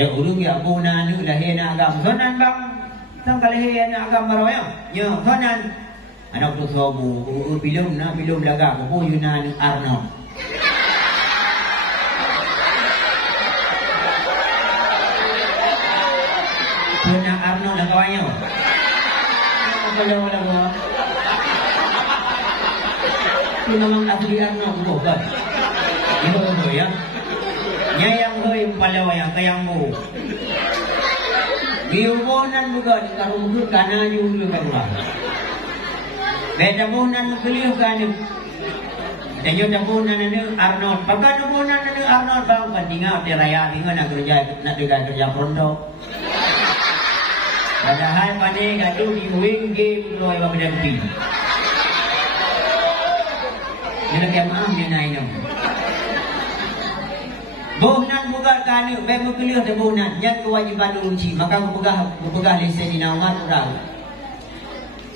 Be urung ya bona nu lahir na agam sonan bang sang lahir na agam maroya nya sonan anak tu sobu bilum laga ko yunan Arno punya Arno lah kawannya kalau lagu itu memang asli Arno bukan itu ya nyayang hoi palawa yang kayangmu biubonan juga di karungku kana juga karua beda bonan beliau kan dan yo bonan anu Arnold pakai bonan anu Arnold bang pendinga di raya bingung nak kerja pondok padahal pada gaduh di wing game loy bang dempi ini kayak maaf ni naik bohnan bukan kanu, memang kuliah de bohnan. Yang kewajiban urunci, maka berpegah lesen di nama orang.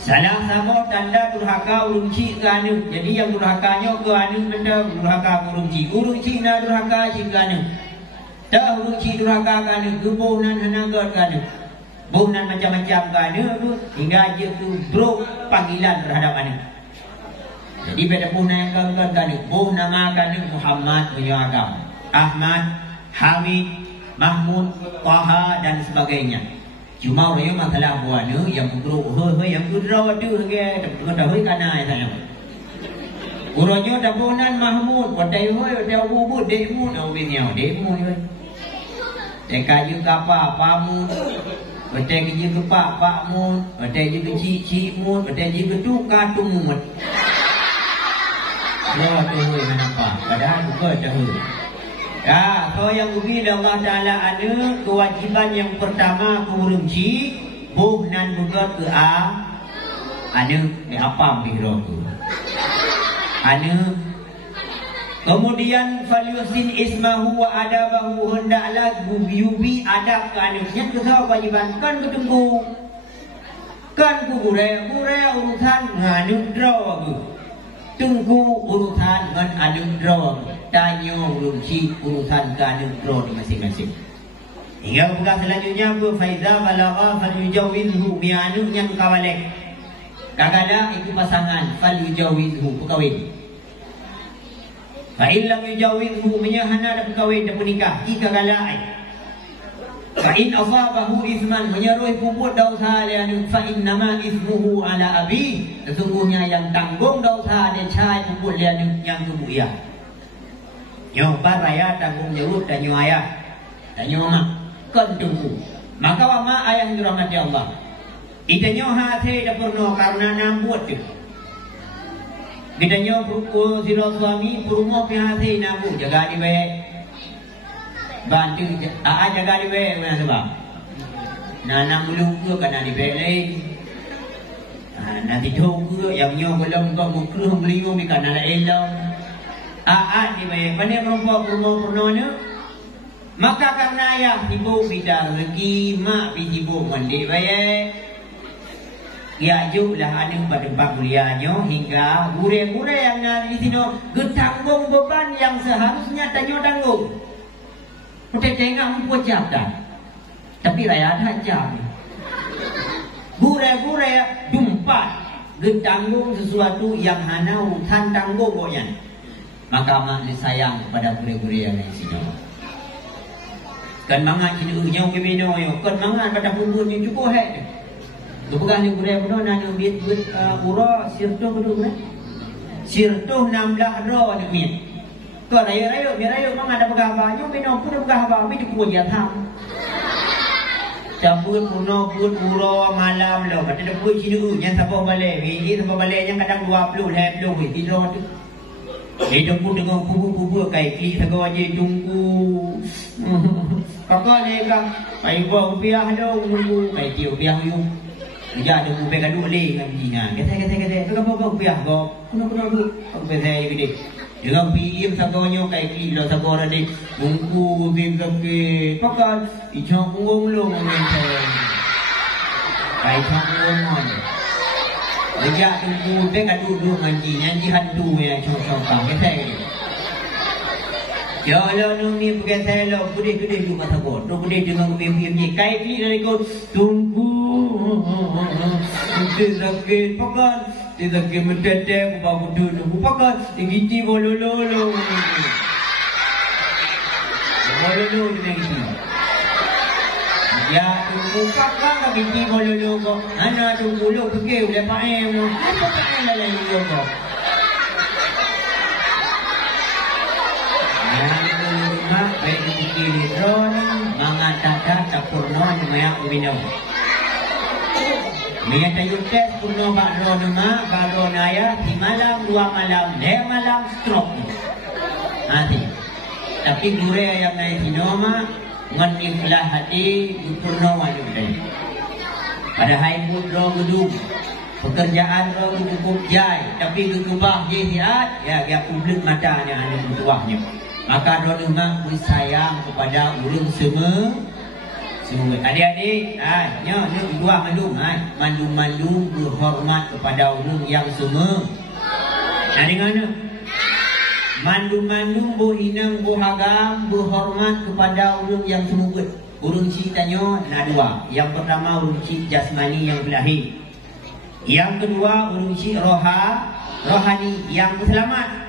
Salah sama tanda durhaka urunci kanu. Jadi yang durhakanya ke anu benda durhaka urunci. Urunci na durhaka si kanu. Tak urunci durhaka kanu. Ke bohnan hanaga kanu. Bohnan macam-macam kanu hingga dia tu bro panggilan terhadap anu. Jadi beda bohnan yang kanu. Bohnan nama kanu Muhammad punya agama. Ahmad, Hamid, Mahmud, Taha dan sebagainya. Cuma orang yang masalah buana yang bergerak, yang bergerak tu kita hui kana sana. Urojo dabunan Mahmud, wadai hui, wadai ubud, demu, nak ubinnya, demu ni. Dekaju kapa, pamu, wadai kiju kepak, pakmu, wadai kiju cik-cikmu, wadai kiju tukatummu. Lo tu hui kenapa? Padahal bukan dah hui. Ya, so yang ubi Allah Ta'ala ada kewajiban yang pertama kurunci buhnan buka ke ada di apa bihro tu ada kemudian falyusin ismahu wa adabahu hendaklah yubi adab ke anu yang kesal kewajiban kan ketemu kan ku gure urusan nganu draw aku tunggu urusan dengan anu draw tanya urunci urusan anu draw di masing-masing. Hingga buka selanjutnya aku faiza balagha falyujawizhu bi anu yang kawalek. Kagada itu pasangan falyujawizhu berkahwin. Fa illam yujawizhu menyahana dak berkahwin dak menikah jika galai. Fa in asabahu isman menyeruih puput dosa dia fa innama ismuhu ala abi. Sesungguhnya yang tanggung dosa dia cai puput dia yang tubuh ia. Nyoba raya tanggung jawab dan ayah dan mak kan tunggu maka wama ayah dirahmati Allah kita nyoha te da purno karena nambut kita nyoba siro suami purmo pihati nambu jaga di be bantu jaga di be mana sebab nanam bulu kena di be lain nanti tunggu yang nyoba belum kau mukruh beliau mi kana la elong di baik mana merupakan purno-purnonya maka karena ayah ibu bidang rezeki mak ibu mandi baik ya julah ada pada kuliahnya hingga gure-gure yang di sini getanggung beban yang seharusnya tanggung kita tengok mempunyai dah tapi raya tajam gure-gure jumpa getanggung sesuatu yang hanau tan tanggung goyan maka mak sayang kepada gure-gure yang lain sini. Kan mangan sini unyau ke beno yo, kan mangan pada punggun ni cukup hek. Tu pegang ni gure beno nanu bit ura sirto betul kan? Sirto 16 ro ni mit. Ko rayo mangan ada pegang apa? Yo beno pun pegang apa? Mi cukup dia tham. Cabut puno pun ura malam lo, pada depui sini yang siapa balik. Ini siapa balik yang kadang 20 20 hidro tu. Hidup pun dengan kubu-kubu kayak kli segala je tunggu. Kakak ni kan, kayak buah rupiah dah tunggu, kayak dia rupiah yung. Dia ada rupiah gaduh leh kan Cina. Kata. Tu apa rupiah kau? Kuna dulu. Aku saya gede. Dengan PM segalanya kayak kli lo segala dek. Tunggu ke pakai ijang unggung lo mengenai. Kayak ijang unggung. Dia tunggu dia gaduh dulu nyanyi hantu yang cong-cong kita ni. Ya Allah ni pakai saya lah gede-gede tu mata kau. Tu gede dengan bibi kai kli dari kau tunggu. Tidak pakai tidak medete bawa dulu pakai gigi bololo. Bololo ni. Ya tunggu pakai gigi bololo kau. Ana tunggu lo pergi udah pakai mu. Apa pakai lain kau. Baik dikiri drone mengatakan kapurno namanya ubino. Mia tayo test purno ba drone ma bago naya di malam 2 malam malam stroke. Nanti. Tapi gure yang naik hinoma nganiflah hati purno wajib deh. Pada hai purno gedung pekerjaan ro cukup jai tapi gegubah jihad ya dia publik matanya ada tuahnya. Maka doa rumah beri sayang kepada ulun semua. Adik-adik, dua mandum berhormat kepada ulun yang semua. Nah dengan mandum berhinang berhagam berhormat kepada ulun yang semua. Ulun ceritanya ada dua. Yang pertama ulun cik jasmani yang belahi. Yang kedua ulun cik rohani yang selamat.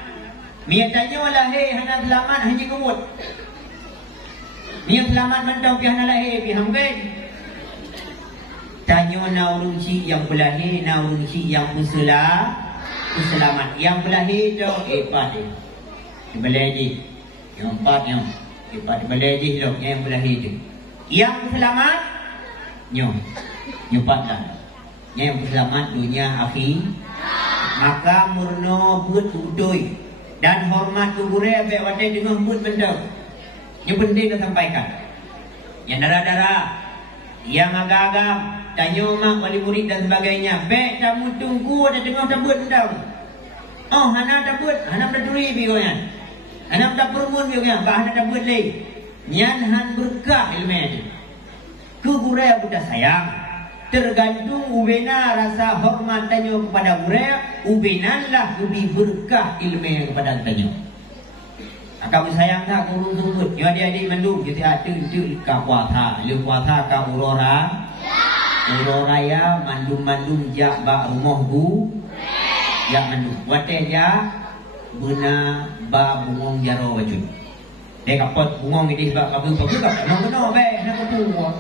Mia tanya lahir hana selamat hanya kemut. Mia selamat mentau pi hana lahir pi hamben. Tanya na urung cik yang berlahir, na urung cik yang selamat. Yang berlahir tu epat dia. Di belaji. Yang empat yang epat di belaji tu yang berlahir tu. Yang selamat nyopatlah. Yang selamat dunia akhir. Maka murno buat udoi. Dan hormat kubure baik wadah dengan buat benda. Yang penting dah sampaikan. Yang darah-darah, yang agak-agak, tanya mak, wali murid dan sebagainya. Baik tamu tunggu ada tengah dah buat benda. Oh, hana dah buat, hana dah turi biar kan. Hana dah permun biar kan, bah hana dah buat lagi. Nyan han berkah ilmu ini. Kubure budak sayang. Tergantung ubena rasa hormat tanya kepada guraya, ubenanlah lebih berkah ilmu kepada tanya. Kamu sayang tak kurung sungguh. Ya adik-adik mandum kita ada tu ka puasa, le puasa ka urora. Uroraya mandum jak ba rumah bu. Ya mandum. Wate ja buna ba bungong jaro wajud. Dek kapot bungong ini sebab kabel-kabel tak kena be nak puas.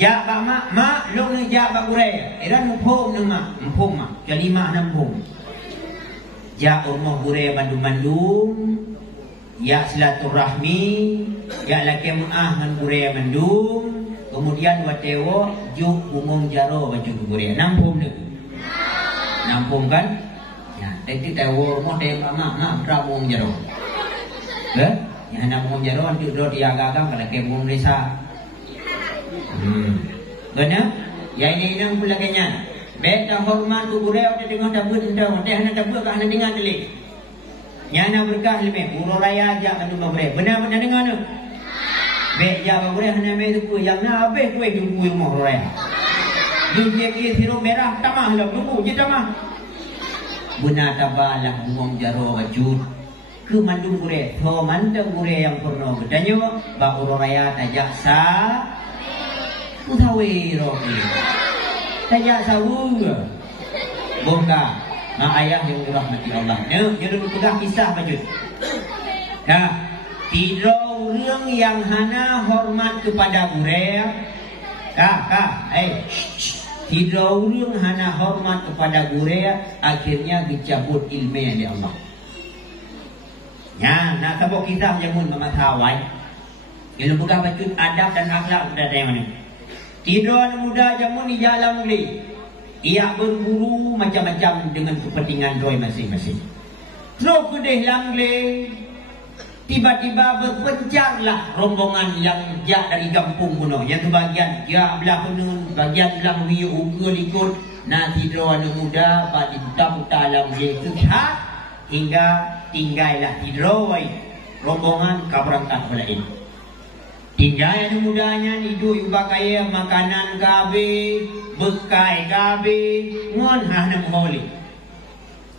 Ya ba mak long ni ja ba gure eran muphom nama muphom mak jadi mak nampung ya rumah gure mandum ya silaturahmi ya laki maah ngan gure mandum kemudian watewo juk bungong jaro baju gure nampung deuk nampung kan ya tadi tewo rumah de mak bungong jaro ya nak bungong jaro antu do dia gagang pada ke bungong desa. Benar? Ya ini yang pula kenyan. Baik dah hormat tu gurau dia tengah dah buat dah. Dia hanya dah buat kat hana dengar telik. Nyana berkah lebih. Uro raya ajak anu mabre. Benar dengar tu. Baik ja mabre hana me tu yang na habis kuih tu kuih rumah uro raya. Dia kira sirup merah tamah lah tunggu je tamah. Benar tabalah buang jaro wajud. Ke mandung gure. Ho mandung gure yang pernah bertanya ba uro raya tajak sa utawi roki. Tajak sawu. Bongka. Mak ayah yang dirahmati Allah. Dia dulu pegang kisah wajud. Dah. Tidak orang yang hana hormat kepada gure. Tidak orang hana hormat kepada gure, akhirnya dicabut ilmu dari Allah. Ya, nak sebut kisah jamun Mama Tawai. Dia bukan bacut adab dan akhlak pada yang mana. Tidak muda jamun di jalan muli. Ia berburu macam-macam dengan kepentingan roy masing-masing. Terus kedih langle. Tiba-tiba berpencarlah rombongan yang jak dari kampung kuno. Yang sebagian jak belah kuno, bagian belah wiyu uga ikut. Nanti doa muda pada putar-putar dalam kesat hingga tinggallah hidroi rombongan kaberangkat lain. Tinggal yang mudanya hidup ubah kaya makanan kabe, bekai kabe, ngon hana moholi.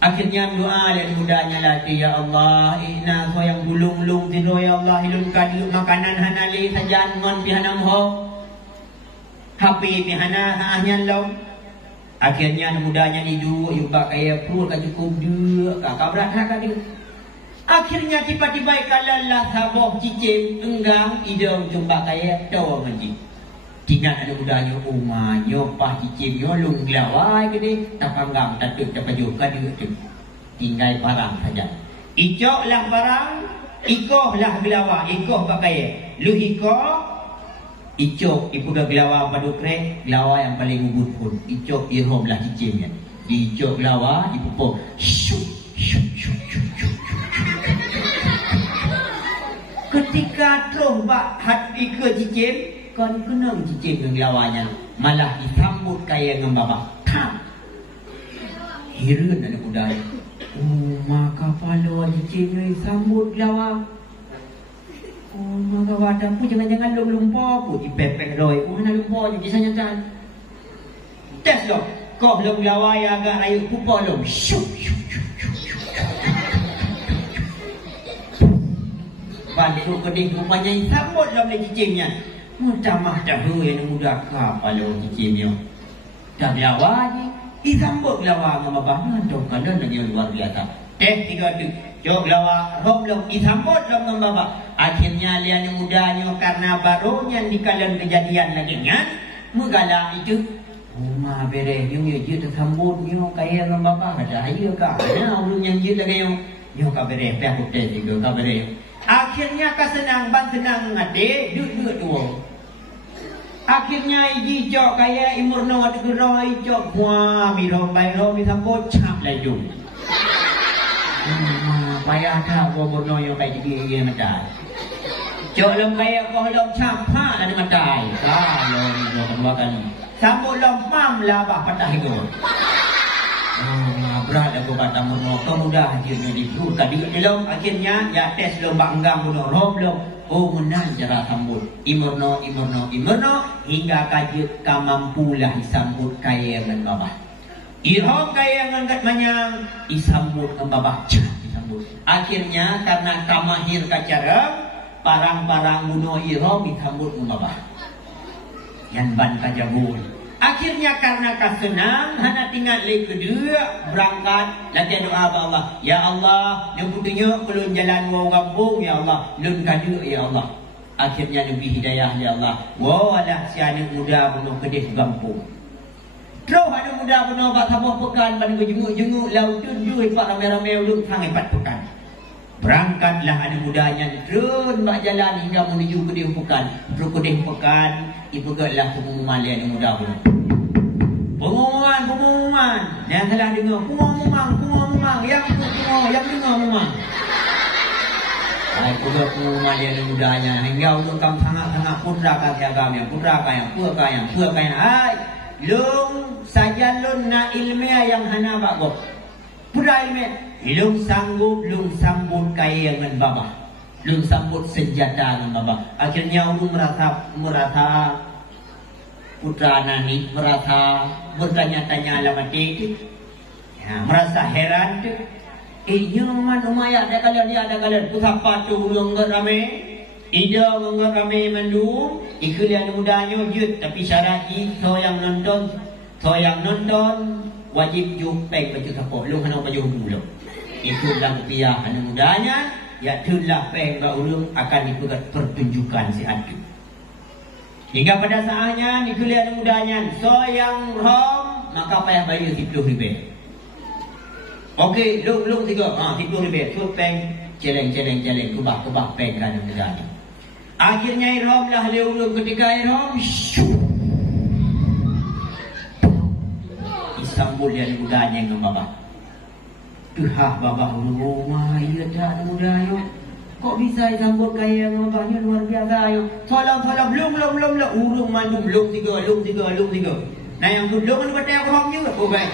Akhirnya doa dan mudahnya latih, ya Allah, ina so yang bulung-lung tidur, ya Allah, hilun kadi makanan hanali sajan ngon pihanam ho. HP pihana hanya lo. Akhirnya mudahnya hidup, yubak kaya perut kan cukup dia, kakak berat kan dia. Akhirnya tiba-tiba kalalah saboh cicim enggang idong jumpa kaya tawa menji. Tinggal ada mudahnya umah nyopah cicim nyolong gelawai ke dia, tapanggang tatuk tapajuk ke dia tu. Tinggal barang saja. Icoklah barang, ikohlah gelawai, ikoh pakai. Lu ikoh, icok ipuda gelawa padu kre, gelawa yang paling ubud pun. Icok ihomlah cicimnya. Di icok gelawa, ipupo syuk syuk syuk syuk syuk. Ketika terus bak hati ke cicim, kan kenang cicim dengan gelawanya, malah disambut kaya dengan babak. Tak. Hirun ada budaya. Oh, maka pala cicimnya disambut gelawa. Oh, maka wadah pun jangan-jangan lumpur pun dipepek roi. Oh, nak lumpur je kisahnya kan. Tes lo. Kau belum gelawa yang agak rayu pupa lo. Syuk syuk syuk syuk syuk. Bantu keding rupanya sambut dalam cicimnya. Mutamah tahu yang muda kapal cicimnya. Dah gelawa ni, disambut gelawa dengan babahnya. Dok kalian lagi luar biasa. Tiga tu. Jok gelawa, rom lom, disambut lom dengan babah. Akhirnya lian mudanya karena barunya di kalian kejadian lagi kan. Mugala itu. Rumah bereh, yung je tersambut nyo kaya dengan babah. Ada air kah? Nah, ulung yang je lagi yung. Yo ka bereh, peh hotel juga ka bereh. Akhirnya ka senang ban senang ngade duk dua. Akhirnya iji jok kaya imurno adu geroi jok buah mirom bayro disambut cap laju. Payah tak imurno yo kaya jadi macam. Jok lom kaya ko lom cap ha ada matai. Kalau yo kedua kali. Sambut lom pam lah bah patah itu. Berat aku kata murno kemudah akhirnya diburu tadi belum akhirnya ya tes lomba enggang murno rom lom oh menang cara sambut imurno hingga kajut kamampulah disambut kaya dengan babah irhom kaya dengan kat manyang disambut dengan babah disambut akhirnya karena kamahir kacara parang-parang muno irhom disambut dengan babah yang ban kajabun. Akhirnya karena kasenang, hana tinggal lagi kedua berangkat latihan doa kepada Allah. Ya Allah, yang putunya belum jalan wau kampung ya Allah, lun kadu ya Allah. Akhirnya lebih hidayah ya Allah. Wah lah si anak muda bunuh kedih kampung. Terus anak muda bunuh bak sabuh pekan pada jenguk-jenguk laut tunjuk ipak ramai-ramai ulun hang 4 pekan. Berangkatlah anak mudanya terus bak jalan hingga menuju kedih pekan. Terus kedih pekan ibu gelah pengumuman anak muda bunuh. Pengumuman. Yang telah dengar pengumuman. Yang dengar pengumuman. Hai putra pengumuman dia mudanya hingga untuk kamu sangat-sangat putra kasiagamnya. Putra kaya. Hai, lung saja lung nak ilmiah yang hana bagus. Putra ilmiah. Lung sanggup lung sambut kaya dengan babah. Lung sambut senjata dengan babah. Akhirnya ulun merasa putra nani merasa bertanya-tanya alamat itu, ya, merasa heran tu. Nyaman umaya ada kalian pusapa tu ulung rame, ida ngger rame mandu, iklian mudanya jut tapi syarat so yang nonton wajib jupeng baju kapok, lung hana baju dulu. Itu dalam rupiah hana mudanya, ya tulah peng ba ulung akan dibuat pertunjukan si adu. Hingga pada saatnya dikuliah mudanya so yang rom maka payah bayar 10 ribu. Okey, lung 3 10 ribu. So peng celeng kubah peng kan negara. Akhirnya rom lah ulung ketika rom disambut dia mudanya dengan babah. Tuhah babah rumah iya dah mudanya. Kok bisa disambut kaya dengan babahnya luar biasa ayo. Tolong belum ulung mandum lung tiga. Nah yang belum ni batai aku rom juga. Oh baik.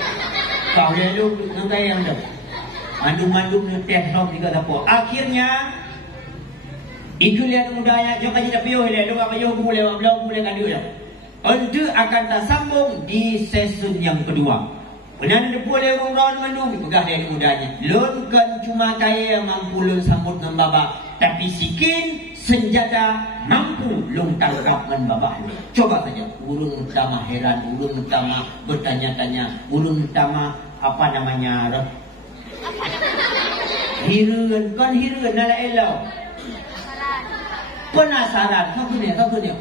Kau dia lung dengan kaya yang dah. Mandum ni teh rom tiga tapo. Akhirnya itu lihat mudanya jom kaji dah piuh dia. Lung apa yo boleh kan dia. Untuk akan tersambung di season yang kedua. Benar ada boleh orang mandu pegah dari mudanya. Lun kan cuma kaya mampu lun sambut dengan baba, tapi sikin senjata mampu lun tangkap dengan baba. Coba saja. Ulun utama heran, ulun utama bertanya-tanya, ulun utama apa namanya? Hirun, kan hirun nala elau. Penasaran. Kau punya.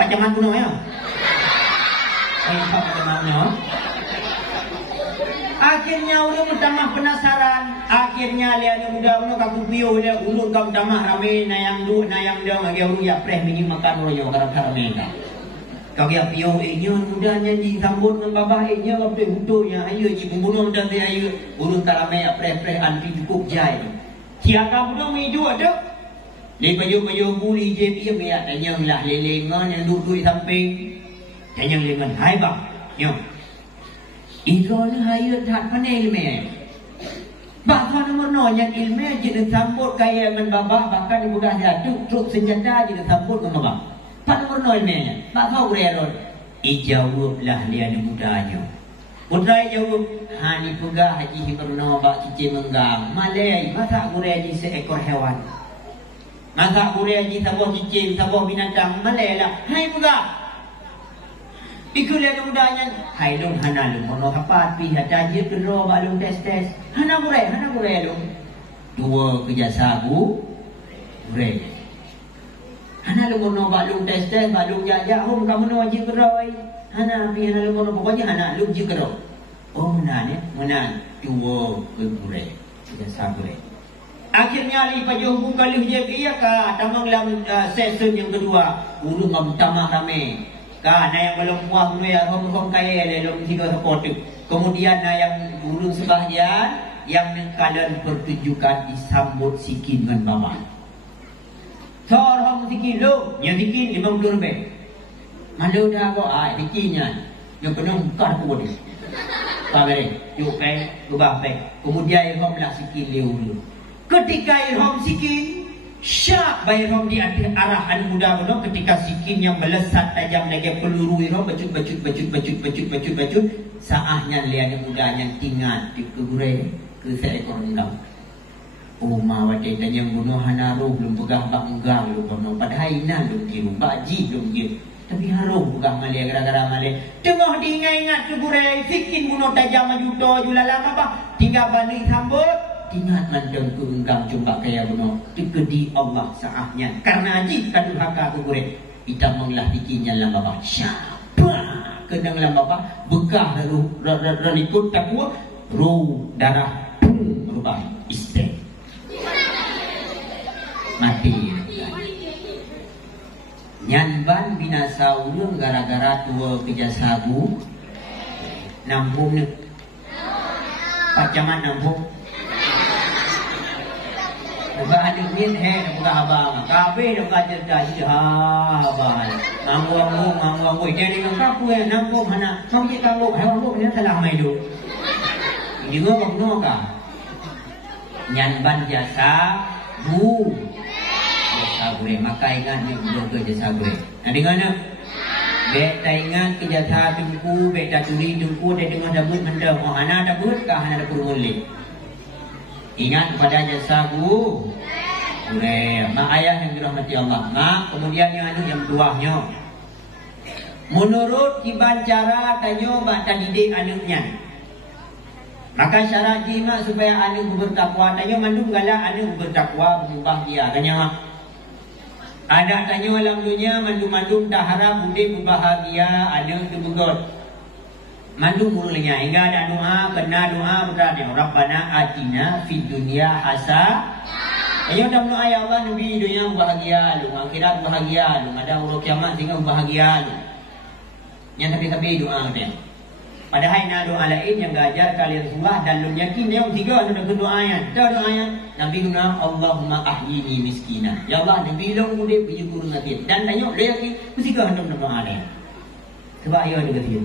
Macam mana kuno ya? Akhirnya ulun utama penasaran. Akhirnya lihat muda ulun kaku piu dia ulun kau utama rame nayang dia ngagi ulun ya preh mini makan royo karang mega. Kau ya piu nyon mudanya di sambut dengan babah nya kau preh butuhnya ayo ji pembunuh dan dia ayo ulun karame ya preh anti cukup jai. Tiaga muda meju ada. Ni baju buli je dia biar tanya lah lelengan yang duduk samping. Yang leman hai bang, yo. Itu ni hai tak pandai ilmu. Bahkan nomor yang ilmu jadi sambut kaya men babah bahkan di budak jatuh truk senjata jadi sambut dengan babah. Pak nomor ilmunya, pak tahu bereror. Ijawablah dia di mudanya. Putra jawab, hani pegah haji hiperno bak cici menggang. Malay, masa gure haji seekor hewan. Masa gure haji sabuh cici, sabuh binatang. Malay lah, hai pegah. Ikulah mudanya, hai dong hana lu mono kapat pi hata je kedro balung tes. Hana gure lu. Dua kerja sabu gure. Hana lu mono balung tes balung jaja hom kamu no je kedro ai. Hana pi hana lu mono pokoknya hana lu je kedro. Oh menan dua gure. Kerja sabu gure. Akhirnya ali pajuh buka lu je dia ka tamang lam season yang kedua. Ulu ngam tamah rame. Kan yang belum puas ni yang hom kaya dalam 3 support. Kemudian yang ulun sebahagian yang kalian pertunjukan disambut sikin dengan baba. Sor hom sikin lo, yang sikin 50 lebih. Malu dah kau sikinnya. Yang penuh bukan aku boleh. Pabere, yuk pay, ubah pay. Kemudian hom lah sikin leu. Ketika hom sikin syak bayrom di arah anu muda beno ketika sikin yang melesat tajam lagi peluru iro bacut saahnya lian muda yang tinggal di kegure ke seekor engkau. Uma wate tanya bunuh hanaru belum pegah banggang lu beno padahal ina lu kiru baji lu kiru tapi harum pegah malia gara-gara malia tengah diingat kegure sikin bunuh tajam majuto julalama apa tinggal balik sambut. Ingat mandang ku enggam jumpa kaya bunuh dikedi Allah saahnya karena aji kadu haka ku gure kita menglah bikinnya lam bapa siapa kenang lam bapa bekah relikut takwa ru darah berubah istri mati nyanban binasa ulung gara-gara tua kerja sabu nampung ni pacaman nampung bukan adik min bukan abang. Kabe dah cerdas abang. Nganggu. Jadi nganggu ya nampu mana? Sampai kalau hewan ni telah mai dulu. Ini ngok ka. Nyanban jasa bu. Jasa gue maka ingat ni ke jasa gue. Nanti mana? Bek ingat ke jasa tungku, bek turi tungku dia dengar dabut mendam. Oh anak dabut kah anak dabut boleh. Ingat kepada jasa guru. Mak ayah yang dirahmati Allah. Mak kemudian yang keduanya. Menurut kiban cara tanyo bak didik anaknya. Maka syarat jima supaya anak bertakwa tanyo mandung galak anak bertakwa berubah dia. Kanya ada tanyo alam dunia mandung dah harap bude berbahagia anak tu begot. Mandu mulanya hingga ada doa kena doa berada Rabbana atina fid dunya hasanah. Ayo dalam doa ya Allah nabi dunia bahagia lu, akhirat bahagia lu, ada urut kiamat sehingga bahagia lu. Yang tapi doa dia. Padahal na doa lain yang gajar kalian semua dan lu yakin yang tiga ada doa yang. Ada doa yang Nabi guna Allahumma ahyini miskina. Ya Allah nabi long udah punya kurun hati dan tanya lu yakin mesti kau hendak doa dia. Sebab ayo ada dia.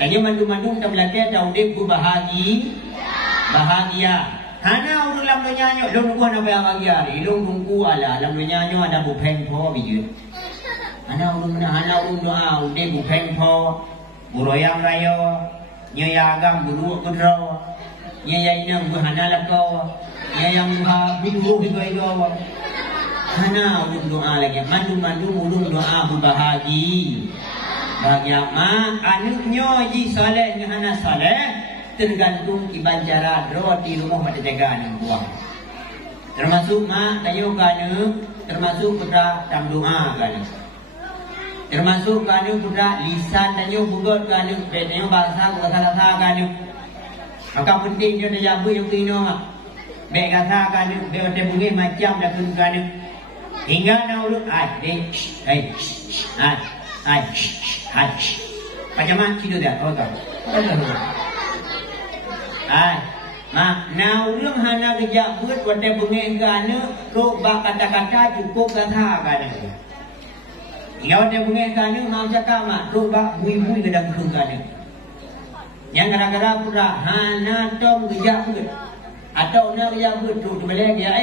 Kaya mandu-mandu tak melatih tahu dia bahagia. Hana urut lam nyanyo, long nunggu nak bahagia. Long nunggu ala lam nyanyo ada bupeng po bijut. Hana ulun doa udah bukan po buroyang rayo nya agam bulu kudro nya inang buhana lako nya yang buha bulu higo hana ulun doa lagi mandu ulun doa berbahagi bahagia ma anaknya ji saleh nya hana saleh tergantung ibanjara roti rumah pada jagaan buah termasuk ma tayo kana termasuk putra tam doa kana termasuk kanu putra lisan tanyo bugot kanu benyo bahasa kata kanu maka penting dia jabu yang tino mak be kata kanu be ote bungi macam dah kun kanu hingga na ulut ai macam mana cido dia oh tak ai mak na urang hana kerja buat ote bungi kanu ro ba kata-kata cukup kata kanu Ingau dia bunyi kanu mau cakap mak rupa bui-bui gedang kanu. Yang gara-gara pula hana tom kerja pun atau nak kerja pun tu balik dia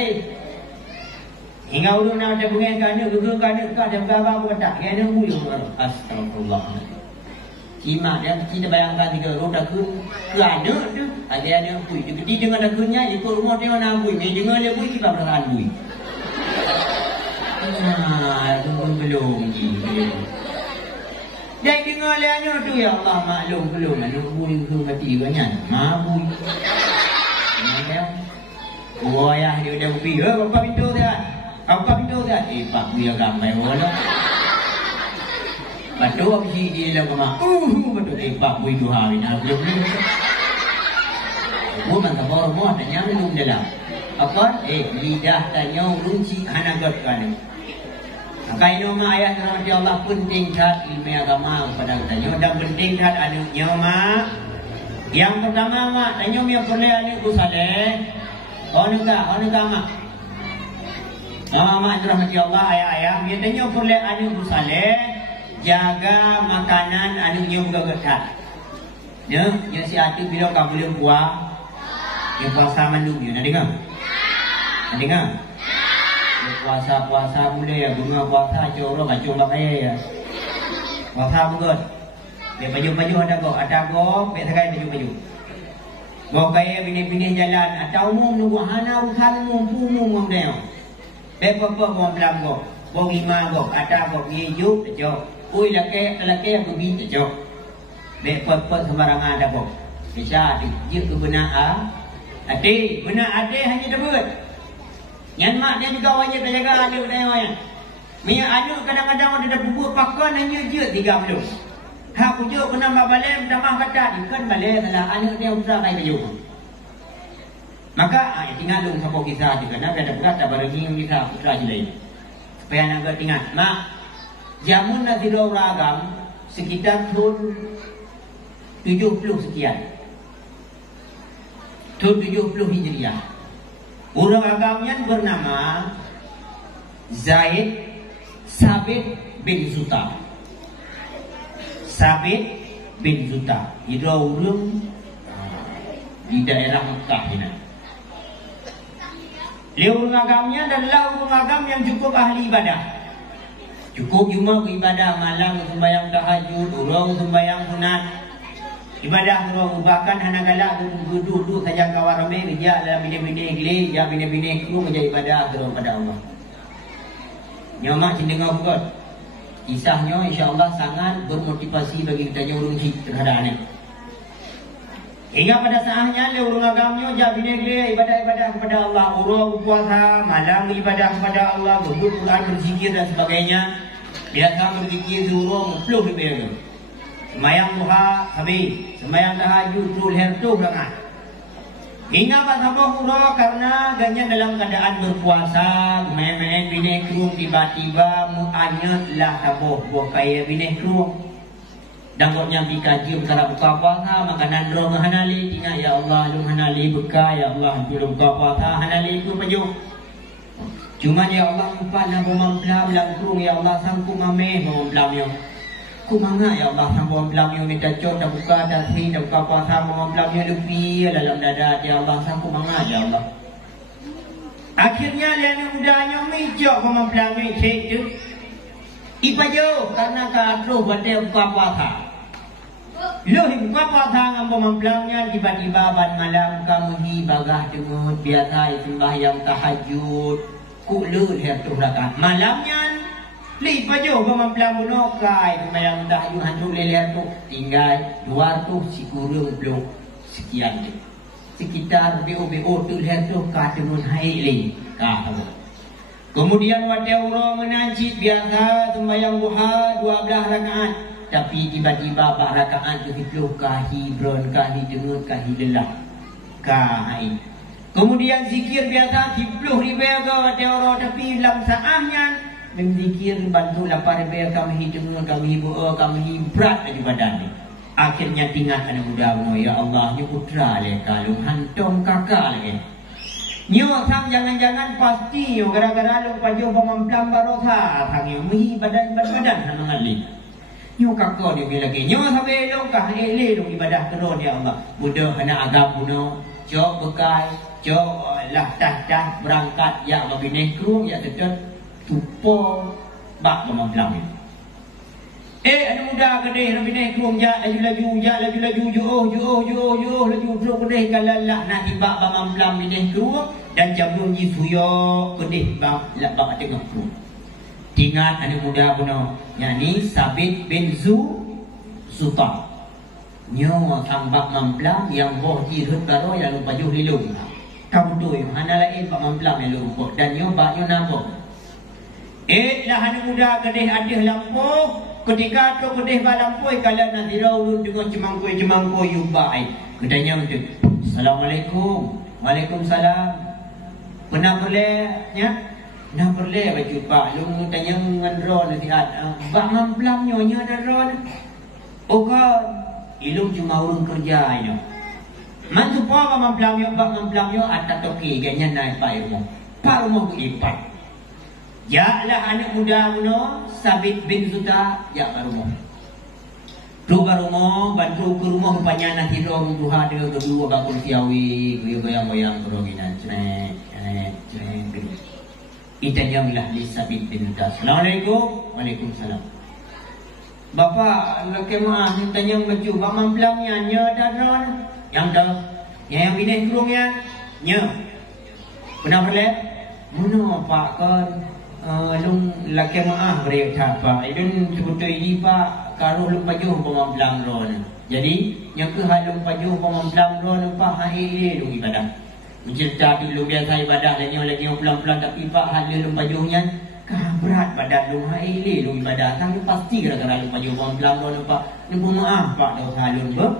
Ingau lu nak dia bunyi kanu kanu kau ada berapa kotak kena bui astagfirullah. Cima dia kita bayangkan tiga roda kun kanu tu ada bui jadi dengan dakunnya ikut rumah dia mana bui ni dengan dia bui kita perasaan bui. Belum jadi dengar lehnya tu ya Allah maklum belum bui mati banyak mabui ayah dia dah bui apa pintu dia pak dia ramai wala batu apa sih dia dah kemah batu pak bui 2 hari belum bukan kabar mau tanya belum dalam apa lidah tanya runci hanagat kan Kaino ma ayat rahmat Allah penting kat ilmu agama pada tanya dan penting kat anaknya ma. Yang pertama ma tanya yang boleh anak ku saleh. Onuka ma. Mama rahmat Allah ayah dia tanya boleh anak ku saleh jaga makanan anaknya buka ketat. Ya si atu bila kamu boleh buah. Yang puasa mandung dia nak dengar? Nak dengar? Puasa boleh ya bunga puasa coro macam pakai ya puasa bukan dia baju ada kok besakai baju mau kaya bini jalan atau umum nunggu hana urusan umum dia apa mau belam kok mau 5 kok ada kok hidup cok ui laki aku bi cok apa sembarangan ada kok bisa dijik kebenaran benar hanya debut yang mak dia juga wajib jaga anak dia orang. Mia anak kadang-kadang ada bubuk pakan hanya je 30. Hak ujuk kena balai tambah kata ikan balai salah anak dia usah kai baju. Maka tinggal lu siapa kisah juga nak ada berat tak bareng kisah putra je lain. Supaya nak ingat. Mak jamun nasi ragam sekitar tahun 70 sekian. Tahun 70 Hijriah. Orang agamnya bernama Zaid Sabit bin Zuta. Itu orang di daerah Mekah ini. Orang agamnya adalah orang agam yang cukup ahli ibadah. Cukup cuma ibadah malam sembahyang tahajud, orang sembahyang sunat. Ibadah orang bahkan hana galak duduk saja kawan ramai kerja dalam bini-bini geli, ya bini-bini kru kerja ibadah kepada Allah. Nyamak cendengar bukan. Kisahnya insya-Allah sangat bermotivasi bagi kita orang terhadap anak. Hingga pada saatnya orang agamanya ja bini geli ibadah kepada Allah, orang puasa, malam ibadah kepada Allah, berdua Quran, berzikir dan sebagainya. Biasa berzikir orang 10 lebih. Semayang duha habis, semayang tahajud tul hertu belakang. Hingga pas sabah hura karena ganya dalam keadaan berpuasa, main-main bini kru tiba-tiba muanyat lah sabah buah kaya bini kru. Dan buatnya bikaji perkara buka puasa, makanan drong hanali, tinggal ya Allah lum hanali buka, ya Allah belum buka puasa hanali itu pejuk. Cuma ya Allah lupa nak memplam langkung, ya Allah sangku mame memplamnya. Kumanga ya Allah sambung belamnya minta cok dah buka dah sih dah buka puasa mau belamnya lebih dalam dada ya Allah sangku manga ya Allah. Akhirnya dia mudanya mijak mau belamnya cek tu. Ipajo karena ka terus batal puasa. Lohim puasa ngambo mempelangnya tiba-tiba ban malam kamu hi bagah dengut biasa sembahyang tahajud kulul hertu rakaat malamnya li pajo memplang buno kai sembahyang tahajud hantu leler tu tinggal 200 sikurung blok sekian je. Sekitar BO tu hertu ka dengut hai li ka. Kemudian wadauro menajid biasa sembahyang duha 12 rakaat. Tapi tiba-tiba 4 rakaat begitu kahi bron, kahi dengut, kahi lelah. Kahi. Kemudian zikir biasa 10 ribu wadauro tapi dalam saahnya menzikir bantu 8 ribu kami dengut, kami bu'a, kami berat dari badan ni. Akhirnya tinggal anak muda ya Allah, ni putra le kalung hantum kakak lagi. Nyo sang jangan-jangan pasti yo gara-gara lu pajo pemamplang barosa sang yo mihi badan sama ngali. Nyo kakak dia bila lagi. Nyo sampai lu kah ele lu ibadah terus ya Allah. Budak anak agam puno, jok bekai, jok lah dah berangkat ya mabine kru ya tetep tupo bak pemamplang ni. Anak muda gede rabine kru ja laju juo laju terus gede kalalah nak tiba pemamplang bine kru dan jamun ji suyo gede bang bak tengah kru. Ingat anak muda puno, yakni Sabit bin Sultan. Nyo tambak mamplam yang boh jirut baro yang lupa juh lilung. Kamu tu yang hana lain bak mamplam yang lupa dan nyo bak nyo nampak. Lah anak muda kedih adih lampu, ketika tu kedih bak lampu kalau nanti raulun dengan cemangkoi yubai. Kedanya untuk Assalamualaikum. Waalaikumsalam. Pernah berlehnya? Nah berleh baju pak, lu tanya dengan ron nanti bak mamplam nyonya dan ron. Oka, ilung cuma urun kerja ini. Mantu pa bak mamplam nyo atas toki ganya naik pak rumah ku ipat. Ya lah anak muda kuno Sabit bin Zuta ya pak rumah. Tu rumah bantu ke rumah rupanya nanti ron duha dia kedua bakul siawi goyang-goyang keroginan cenek gitu. Itajamlah li Sabit bin Zuta. Assalamualaikum. Waalaikumsalam. Bapa, laki maaf tanya baju bak mamplamnya nya daron. Yang dah. Yang bini kurungnya nya. Pernah berleh? Mana pak kan lung laki maaf beri apa? Idun sebetul ini pak kalau lung baju bak mamplam ron. Jadi yang ke halung baju bak mamplam ron pak hari lung ibadah. Mencerita dulu biasa ibadah lagi pulang-pulang tapi pak hal lu pajuhnya berat badan lu haile lu ibadah tapi pasti gara-gara lu pajuh pulang lu pak nembu maaf pak dosa lu ber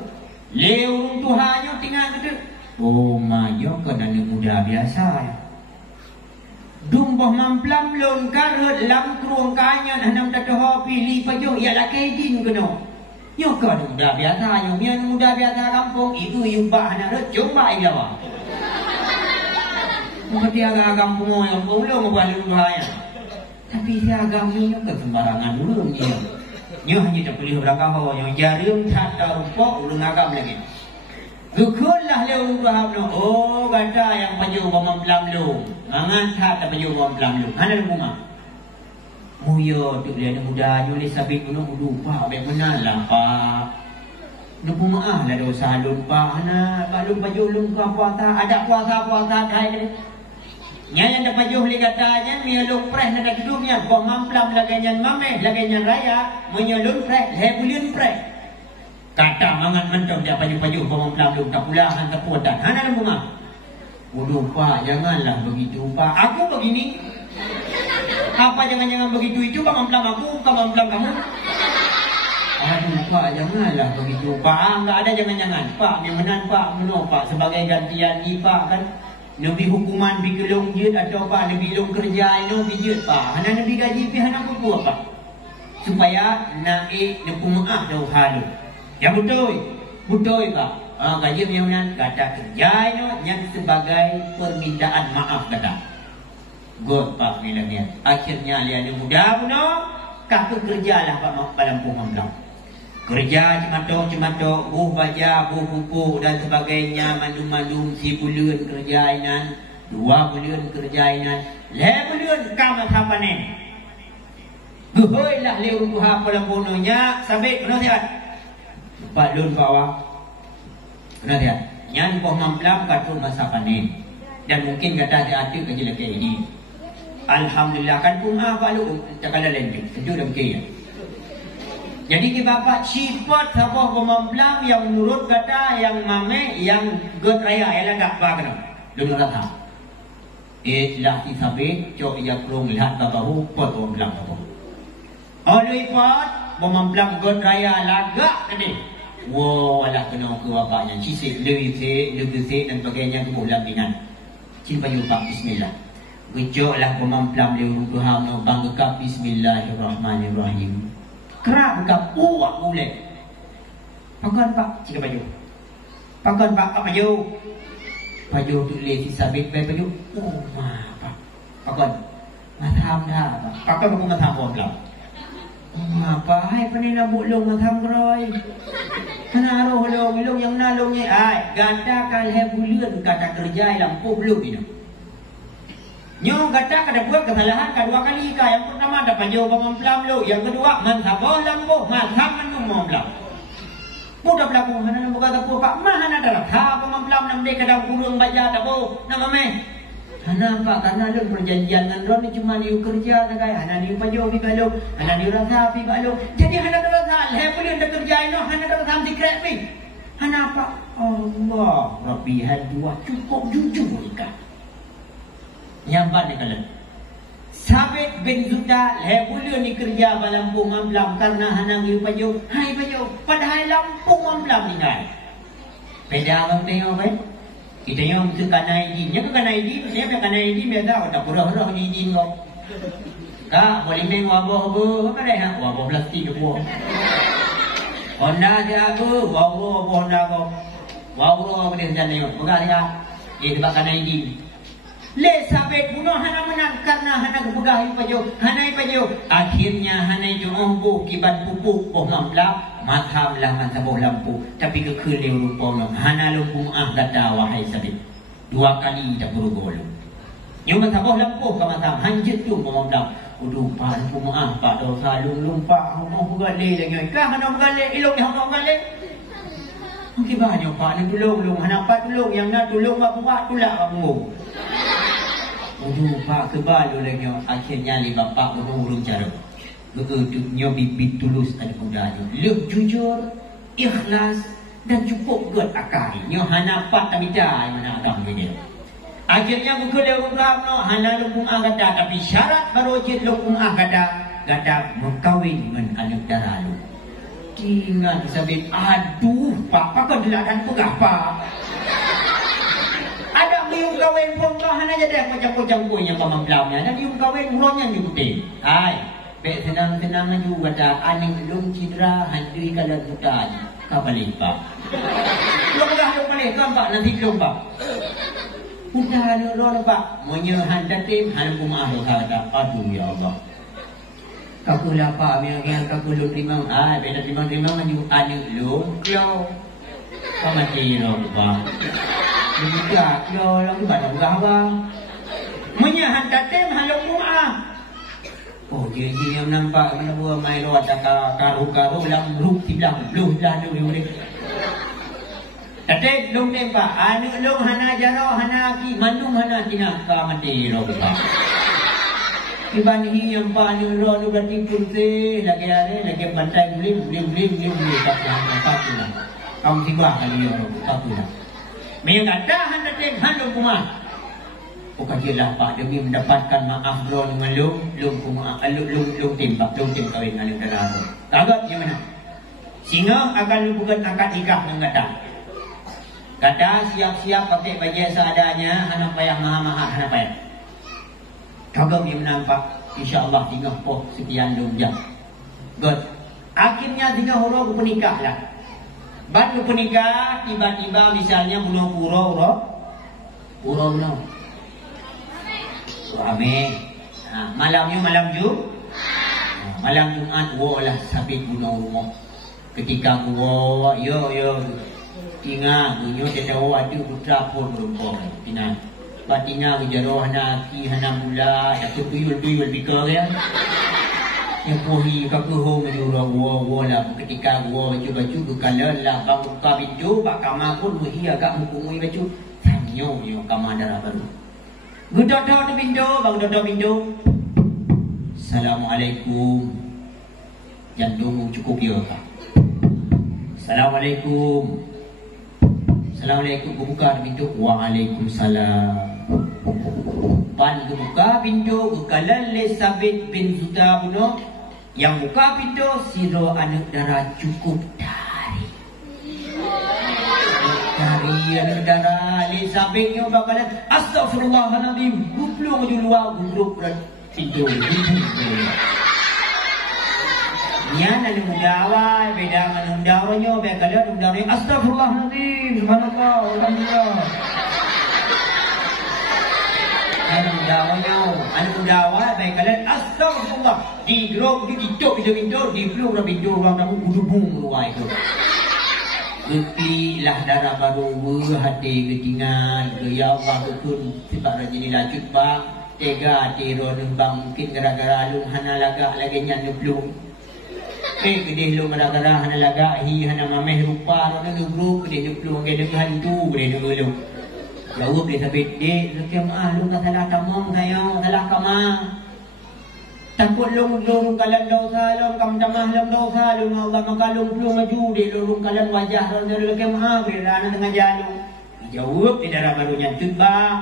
leurung tuhanyo tinggal gede oh mayo kena muda biasa dumbah mamplam lon karut lam kruang kanya hanam tatoh pilih pajuh ya laki din kena yo kena muda biasa yo mian muda biasa kampung itu yubah anak coba ilawa. Mungkin dia agam pungo yang belum membuat bahaya. Tapi dia agam ni ke sembarangan dulu ni. Nyo hanya tak boleh berangkau yang jarum tak tarumpok ulung agam lagi. Gukullah le ubah no. Oh kata yang paju pemamplam lu. Mangan tak paju pemamplam lu. Hana bunga. Muyo tu dia muda nyuli Sabit puno lupa baik menalah pak. Nupu maah lah dosa lupa hana balu paju lung puasa ada puasa kai ni. Yang dapat juh lihat tanya, mialung preh nak hidupnya, bawa mamplam lagainya mame, lagainya raya, menyalung preh, lebulian preh. Kata mangan mentong dia paju-paju bawa mamplam lu tak pula hantar puatan. Hana lembu mah. Uduh pak, janganlah begitu pak. Aku begini. Apa jangan-jangan begitu itu bawa mamplam aku, bawa mamplam kamu. Aduh pak, janganlah begitu pak. Enggak ada jangan-jangan pak. Menan pak, pak sebagai gantian ni pak kan. Nabi hukuman bi kelong jut atau apa nabi long kerja ino bi jut pak. Hana nabi gaji pi hana ku apa? Supaya naik nepu maaf dah halu. Ya betul pak. Gaji yang kata kerja ino yang sebagai permintaan maaf kata. God pak bila ni. Akhirnya dia ada muda puno kata kerjalah pak dalam pungam. Kerja cematok, buh baja, buh pupuk dan sebagainya, mandum-mandum si bulan kerjainan, 2 bulan kerjainan, 5 bulan kamu sapanen. Gehoi lah leu Tuhan pada bononya sabit kena sihat. Pak lun bawa. Kena sihat. Nyan poh mamplam katun masa panen. Dan mungkin kata dia ada kerja lagi ini. Alhamdulillah kan pun Pak lu cakap lain tu dah okey. Jadi kita bapak sifat sabah pemamplam yang menurut kata yang mame yang god raya ialah tak apa kena. Lun kata. Lah sabit cok ya krong lihat babahu potong belang babahu. Oleh pot pemamplam god raya lagak tadi. Wow, alah kena ke bapaknya. Cisik, lebih dan sebagainya ke bulan binan. Cimpa yupak bismillah. Gejoklah pemamplam lewat Tuhan bangga bismillahirrahmanirrahim. Kerap buka uak boleh. Pakon pak, cika baju. Pakon pak, apa baju? Baju tu lesi sabit baju. Oh, apa? Pakon. Matham dah. Pakon aku matham pemamplam. Apa hai panen nabuk long matham keroi. Kana roh long yang nalongnya ai gata kal he bulan kata kerja lampu belum ini. Nyo gata kada buat kesalahan kedua kali ka yang pertama ada panjau pemamplam lo, yang kedua mansabah lampu matham menung pemamplam. Mudah berlaku mana nak berkata pak mana ada ha pemamplam nam de kadang kurung baca tak bo nama meh. Hana pak karena lu perjanjian dengan ron ni cuma dia kerja tak kaya hana dia panjau pi balok hana dia rasa pi balok jadi hana ada rasa le boleh ada kerja ino hana ada rasa secret pi hana pak Allah Rabbi hadwa cukup jujur ka yang ban kalau sabit bin Zuda le boleh ni kerja balampu mamplam karena hana dia panjau hai panjau padahal lampu mamplam tinggal beda bang tengok baik. Kita yang mesti kanai izin. Yang kanai izin, saya punya kanai izin biasa. Tak purah-purah ni izin kau. Kak, boleh main wabah apa? Apa dah? Wabah plastik ke buah. Honda siapa? Wabah Honda kau. Wabah apa dia jalan ni? Bukan dia. Dia sebab kanai izin. Le sabit bunuh hana menang karena hana kepegah ipajo. Hana ipajo. Akhirnya hana itu ombo kibat pupuk poh mamplam. Matham lah mansabah lampu. Tapi kekelih rupa hana lumpung gata wahai sabit. 2 kali tak perlu gol. Yang mansabah lampu ke matham. Hanjit tu pemamplam. Uduh pak lampu pak dosa lung pak. Humong bergalih lagi. Kah hana bergalih. Ilok ni humong bergalih. Mungkin banyak pak ni tolong. Hana pak tolong. Yang nak tolong buat tulak kamu. Uduh pak kebalu lagi. Akhirnya li bapak urung cara. Nyo bibit tulus ada mudanya. Lep jujur, ikhlas dan cukup gut akal. Nyo hana pat tamida mana agam dia. Akhirnya buku dia program no hana lumpung agada tapi syarat baru je lumpung agada gada mengkawin dengan anak dara lu. Tinggal sabit aduh pak kan delakan pegah pak. Ada miung kawin pun kau hana jadi macam-macam punya pemamplamnya. Dan miung kawin buronnya ni putih. Hai. Baik senang-senang juga dah aning belum cedera handui kalau hutan kabalik pak. Belum dah belum balik pak nanti belum pak. Udah lo pak menyehan datim hal kumah lo kata aduh ya Allah. Kaku lapa yang kaku lu terima beda terima maju aning lu klo. Kau mati lo pak. Juga klo lo pada berapa? Menyehan datim hal kumah. Oh, jadi yang nampak mana buat main luar cakap karu-karu lam ruk tilang belum dah tu ni. Tapi belum tempat. Anu long hana jaro hana ki manung hana tina ka mati lo ba. Iban hi yang pa anu ro nu berarti putih lagi ada lagi pantai blim tak tu lah. Kamu tiba kali ro tak tu lah. Memang ada hana tem hanu kumah. Kajilah pak demi mendapatkan maaf ron dengan lung tembak kawin dengan dara. Tagat macam mana? Singa akan bukan akad nikah dengan gata. Gata siap-siap pakai baju seadanya, anak payah mahal-mahal anak payah. Tagat yang nampak insya-Allah tinggal poh sekian jam. Good. Akhirnya tinggal huruf pernikah lah. Baru pernikah tiba-tiba misalnya bulan pura Amin. Malamnya malam malam Jumat lah sabit gunung rumah. Ketika gua yo tinggal gunyo tetawa ada putra pun berumpah pina. Batina gujaro hana ki hana mula yak tuyul bikar ya. Yang puhi kakuho menjura gua lah ketika gua baju-baju kekala lah bang buka pintu bak kamar pun muhi agak mukui baju tanyo yo kamar darah baru. Gudok-dok di pintu, bang dok pintu. Assalamualaikum. Jantung cukup ya kak. Assalamualaikum. Assalamualaikum. Buka pintu. Waalaikumsalam. Pan buka pintu kekala Elizabeth bin Zuta buno. Yang buka pintu siro anak darah cukup dari anak darah Elizabeth nyo bakalan astagfirullahaladzim guplung di luar guduk pintu. Yan ang mundawa, beda ang mundawa nyo, bekalan mundawa nyo, astagfirullahaladzim, subhanallah, alhamdulillah. Ano mundawa, bekalan, astagfirullah, di grog, di pintu, di peluk na pintu, orang namun gudubung luar itu. Gepilah darah baru, hati ketingan, ya Allah, betul, sebab rajin dilanjut bang, tega, tiro, bang, mungkin gara-gara lu, hana lagak lagi nyan peluk. Kedih lu gara-gara hana lagak, hana mameh rupa, hana lu, kedih peluk, kedih hantu, kedih lu. Jawab dia sabit, dek, lekiam lu tak salah tamong saya, salah kamah. Takut lung kalan dosa, lung kam tamah lung dosa, lung Allah makalung pelung maju, dek lung kalan wajah, lung lekiam bila anak tengah jalung. Jawab di darah baru nyantut bang.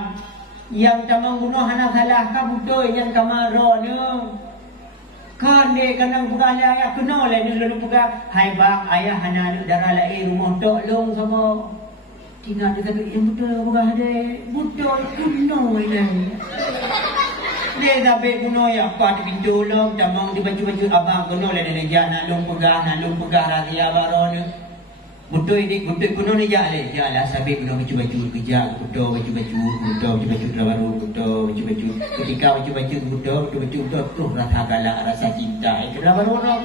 Yang tamang bunuh anak salah ka butoy, yang kamaro ni. Kan dek kanang pegah ayah kena lah ni lalu pegah. Hai bang, ayah anak darah lai rumah tok lung sama. Tinggal dia kata, yang betul pegah dek, betul kena ini. Dia sampai kuno ya, apa di pintu lom, tamang di baju-baju abang kuno lah dia nak lom pegah rahsia baru ni. Betul kuno ni jalan, sampai kuno baju-baju kerja, betul baju-baju baru, betul baju-baju. Ketika baju-baju tuh rasa galak, rasa cinta. Itu dah baru orang.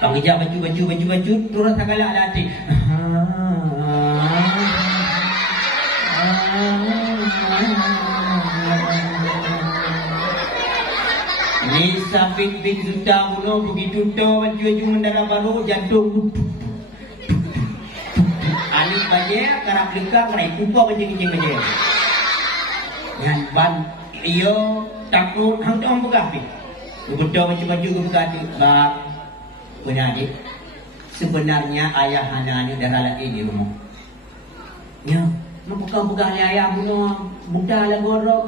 Bang kerja baju, tuh rasa galak hati. Elizabeth bin Zuta bunuh begitu tahu baju mendarah baru jantung alis baje karang lekang rai pupa kencing baje yang ban iyo takut hang tong begah pi betul baju buka di bab punya adik sebenarnya ayah hana ni darah lagi di rumah nya bukan begah ayah bunuh muda lah gorok.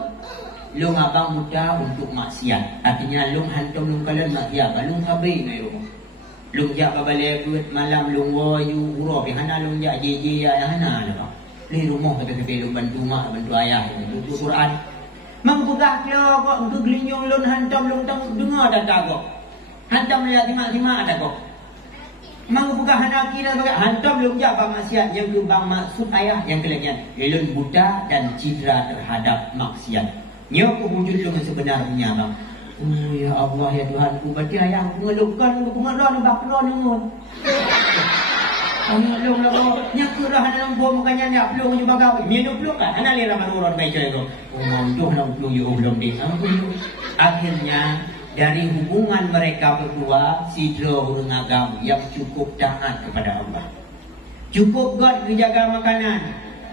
Lung abang muda untuk maksiat. Artinya lung hantum lung kalian maksiat. Lung habis na yung. Lung jak babalik malam lung wayu uro. Hana lung jak jeje ya hana lah. Ni rumah kata kata lung bantu mak bantu ayah. Itu Quran. Mengpegah klo kok engke gelinyong lun hantam lung tang dengar data kok. Hantam lihat simak ada kok. Mengpegah hana kira sebagai hantam lung jak maksiat yang ke bang maksud ayah yang kelainnya. Lun buta dan cedera terhadap maksiat. Nyok wujud dengan sebenarnya bang. Oh ya Allah ya Tuhanku, berarti ayah mengeluhkan pengeluh bakron ngun. Pengeluh lah nyakurah dalam bom makanya nyak pelung juga kau. Minum pelung kan? Anak lera manuron baik cakap. Oh tu nak pelung yo belum deh. Akhirnya dari hubungan mereka berdua sidro ngagam yang cukup taat kepada Allah. Cukup God menjaga makanan.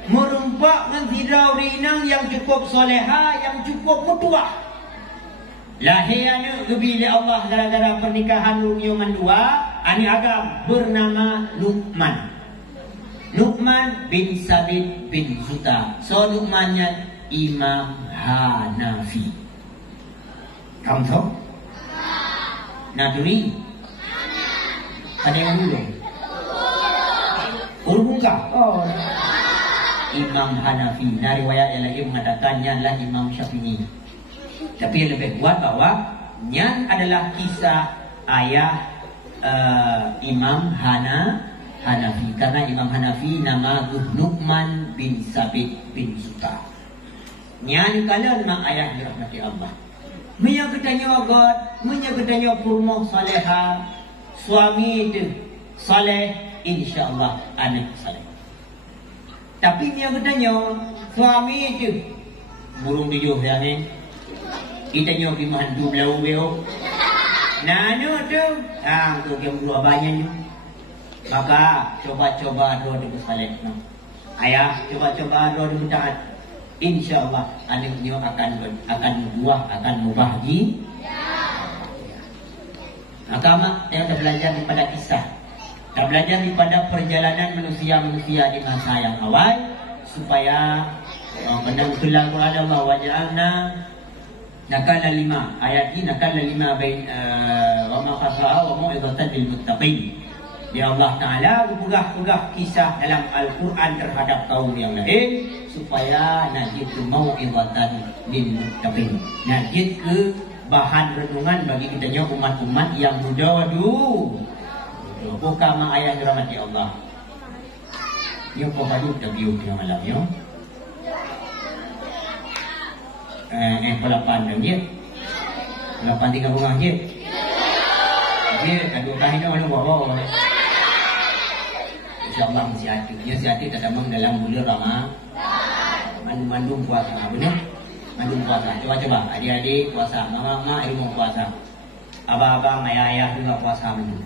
Merumpak dengan sidrau rinang yang cukup soleha, yang cukup mutuah. Lahir anak kebila Allah gara-gara pernikahan lungyungan dua. Ani agam bernama Luqman. Luqman bin Sabit bin Zuta. So Luqmannya Imam Hanafi. Kamu tahu? Naduri? Ada yang dulu? Urung kah? Oh. Imam Hanafi. Nah riwayat yang lagi mengatakannya adalah Imam Syafi'i. Tapi yang lebih kuat bahwa nyan adalah kisah ayah Imam Hanafi. Karena Imam Hanafi nama Nu'man bin Sabit bin Zuta. Nyan kala nama ayah dirahmati Allah. Menya ketanya God, menya ketanya purmoh saleha, suami itu saleh, insya-Allah anak saleh. Tapi dia katanya suami itu burung dijuh ya ni. Kita nyo pergi mandu belau beo. Nanu tu, tu yang dua banyak. Maka coba-coba doa di salat. Ayah coba-coba doa di taat. InsyaAllah anaknya akan buah, akan mubahgi. Maka mak yang dah belajar daripada kisah, dah belajar daripada perjalanan manusia-manusia di masa yang awal, supaya menang tulang Quran Allah waja'alna nakala 5 ayat ini nakala 5 bain wa ma qasa'a wa mau'izatan lil muttaqin. Ya Allah Ta'ala berpegah-pegah kisah dalam Al-Quran terhadap kaum yang lain supaya najid ke mau'izatan lil muttaqin, najid ke bahan renungan bagi kitanya umat-umat yang muda dulu. Bukan mak ayah dirahmati Allah. Yo kau baju kita view punya malam yo. Pelapan dah dia. Pelapan 3 bunga dia. Dia kadang kain dah mana bawa. InsyaAllah mesti hati. Dia si hati tak damang dalam bulan Ramadan. Mandum puasa benar. Mandum puasa. Coba-coba adik-adik puasa, mama-mama ilmu puasa. Abang-abang, ayah-ayah juga puasa benar.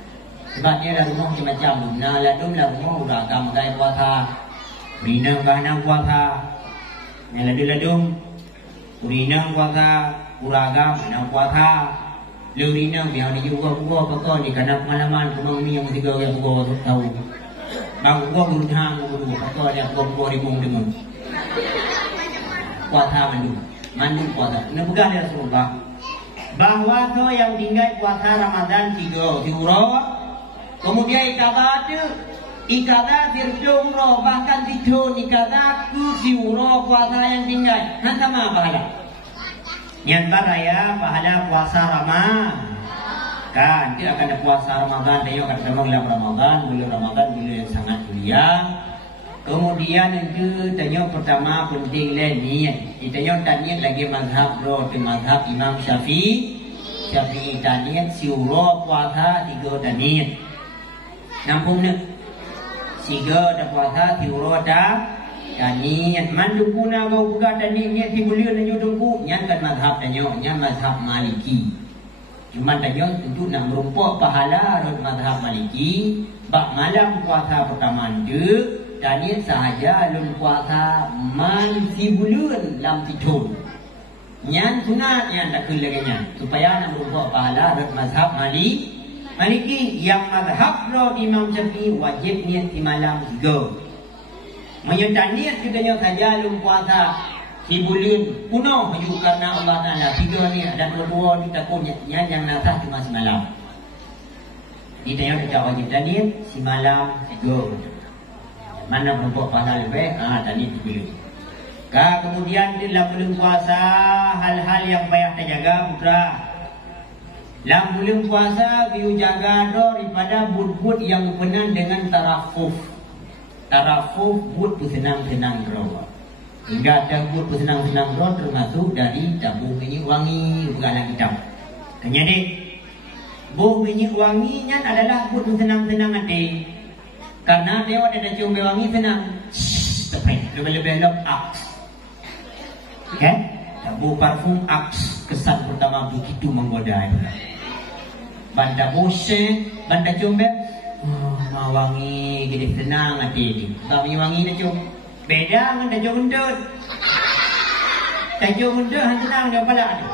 Sebab dia dah rumah macam-macam. Nah, ladum lah rumah udah agama gaya puasa. Urinang kahanang puasa. Yang ladum-ladum. Urinang puasa. Uragam kahanang puasa. Urinang biar ni juga-juga apa-apa ni. Karena pengalaman kemang ni yang 3 orang buka tahu. Bang buka beruntang buka apa-apa dia buka ribung demam. Puasa mandum puasa. Nak pegang dia Rasulullah bahawa tu yang tinggal puasa Ramadan 3 diurut, kemudian ikada dirjung roh bahkan ditun ikada ku diurut puasa yang tinggal nak sama pahala yang baraya pahala puasa Ramadan kan. Dia akan ada puasa Ramadan dia akan sama bulan Ramadan bulan yang sangat mulia. Kemudian itu tanya pertama penting lah niat. Ditanya tanya lagi mazhab roh ke mazhab Imam Syafi'i tanya siuro puasa 3 dan niat. Nampung ni 3 dah puasa siuro dah dan niat. Mandu guna kau buka dan niat di bulan dan judulku nyan kan mazhab tanya nyan mazhab Maliki. Cuma tanya untuk nak merumpuk pahala roh mazhab Maliki. Bak malam puasa pertama tu tanya sahaja lun puasa man si bulan lam tidur. Nyan sunat yang tak kelaganya supaya nak berbuat pahala dari mazhab Maliki yang mazhab roh Imam Syafi'i wajib niat di malam 3. Menyertai niat kitanya saja lun puasa si bulan penuh maju karena Allah Ta'ala 3 ni dan 2 kita pun yang nasah cuma semalam. Ditanya kita wajib niat si malam 3. Mana berbuat pahala lebih? Tadi dipilih. Kemudian dalam bulan puasa hal-hal yang payah terjaga putra. Dalam bulan puasa biu jaga daripada but-but yang berkenaan dengan tarafuf. Tarafuf but bersenang-senang roh. Hingga ada but bersenang-senang roh termasuk dari tabung minyak wangi bukan hitam. Jadi buh minyak wanginya adalah but bersenang-senang hati. Karena dia ada cium wangi tenang. Tepat. Lebih-lebih love Axe. Okay? Tabu parfum Axe. Kesan pertama begitu menggoda. Banda bose, banda cium wangi gede tenang hati. Kami wangi dah cium. Beda dengan dah cium undut. Dah cium undut tenang dia pala tu.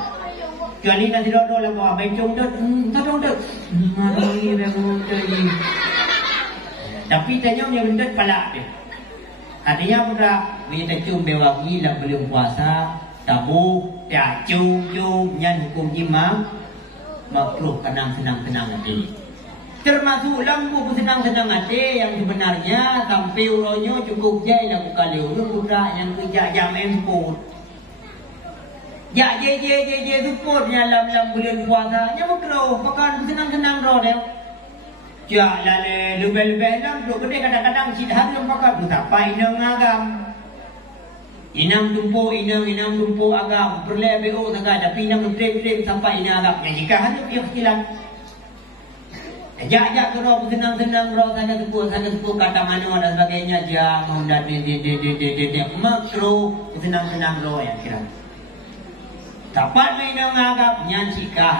Kecuali nanti dodo lah bawa baik cium undut. Tak undut. Wangi dah undut ni. Tapi tanya yang rendah pala dia. Artinya pula bila cium bewangi lah belum puasa tabu ya cium nyan hukum imam makruh kenang senang-senang hati. Termasuk lampu senang-senang hati yang sebenarnya sampai uronya cukup jai lah buka liur buka yang kerja jam empur. Ya je support dalam bulan puasa nya makruh pakai senang-senang roh dia. Ya lale lebih-lebih dalam tu gede kadang-kadang cik harum pakai tu tak pai nang agam. Inam tumpu agam berlebih sangat tapi inam trip sampai inam agam. Yang jika harum ikhtilaf. Jak tu roh senang-senang roh sana sepuh kata mana dan sebagainya dia mengundat dia makro senang-senang roh yang kira. Tapat inam agam yang jika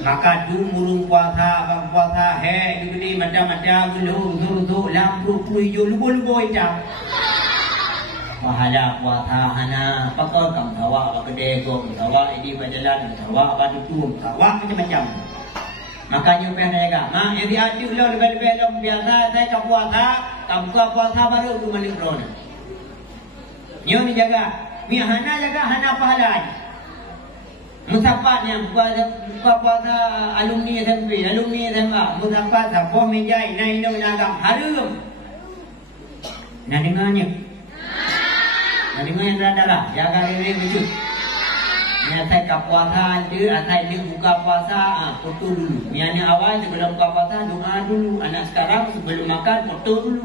Maka tu murung puasa he gede macam-macam gelu lampu hijau lubu hitam. Pahala puasa hana pakor kam tawa apa kedai go tawa ini berjalan tawa apa tutu tawa macam-macam. Makanya pengen jaga. Mak yang diadu lo lebih-lebih lo biasa saya ke puasa, kamu ke puasa baru tu malik drone. Nyo ni jaga. Mi hana jaga hana pahala. Musafat yang buka puasa alumni SMP, alumni SMA, musafat sapoh mejai naik agam harum. Nak dengarnya? Nak dengar yang adalah jaga diri betul. Nyata ke puasa dia, atai dia buka puasa, foto dulu. Yang awal sebelum buka puasa doa dulu. Anak sekarang sebelum makan foto dulu.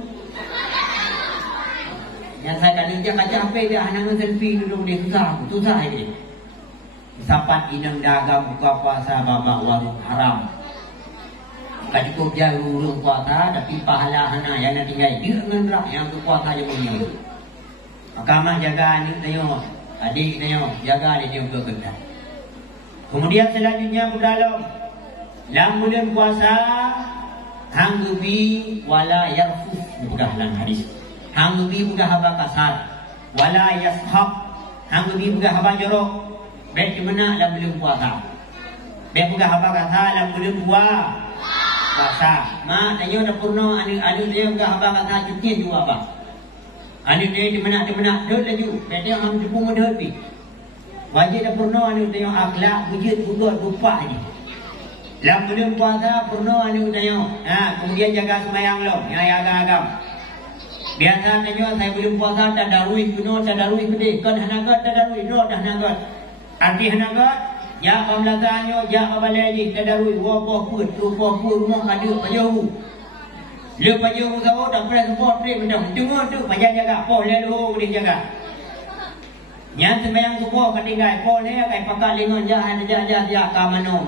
Yang saya kadang dia baca apa dia anak selfie dulu dia susah dia. Sapat inang dagang buka puasa babak warung haram. Kan cukup dia urung puasa tapi pahala hana yang nak tinggal dia dengan rak yang ke puasa je punya. Maka mak jaga adik tengok, adik tengok, jaga dia ke kedai. Kemudian selanjutnya berdalam dalam bulan puasa hang gebi wala yarfus bukan dalam hadis. Hang gebi bukan haba kasar wala yashab. Hang gebi bukan haba jorok. Baik di mana dalam bulan puasa. Baik bukan haba kasar dalam bulan puasa. Mak tanya dah purna anu dia bukan haba kasar cuti juga apa. Anu dia di mana dah laju. Baik dia hang jepung dah pi. Wajib dah purna anu tengok akhlak wujud buat rupa je. Dalam bulan puasa purna anu tengok. Kemudian jaga sembahyang lo, yang agam-agam. Biasa tanya saya belum puasa tadarus kuno tadarus gede kan hanagat tadarus ro dah hanagat. Arti hanagat ya pamlatanyo ya abalai tadarus wa put rumah ada pajau. Le pajau sawo dah press support trip macam tengok tu payah jaga pol le lu dia jaga. Yang sembahyang subuh ketinggai pol le kai pakak lengan ja ka mano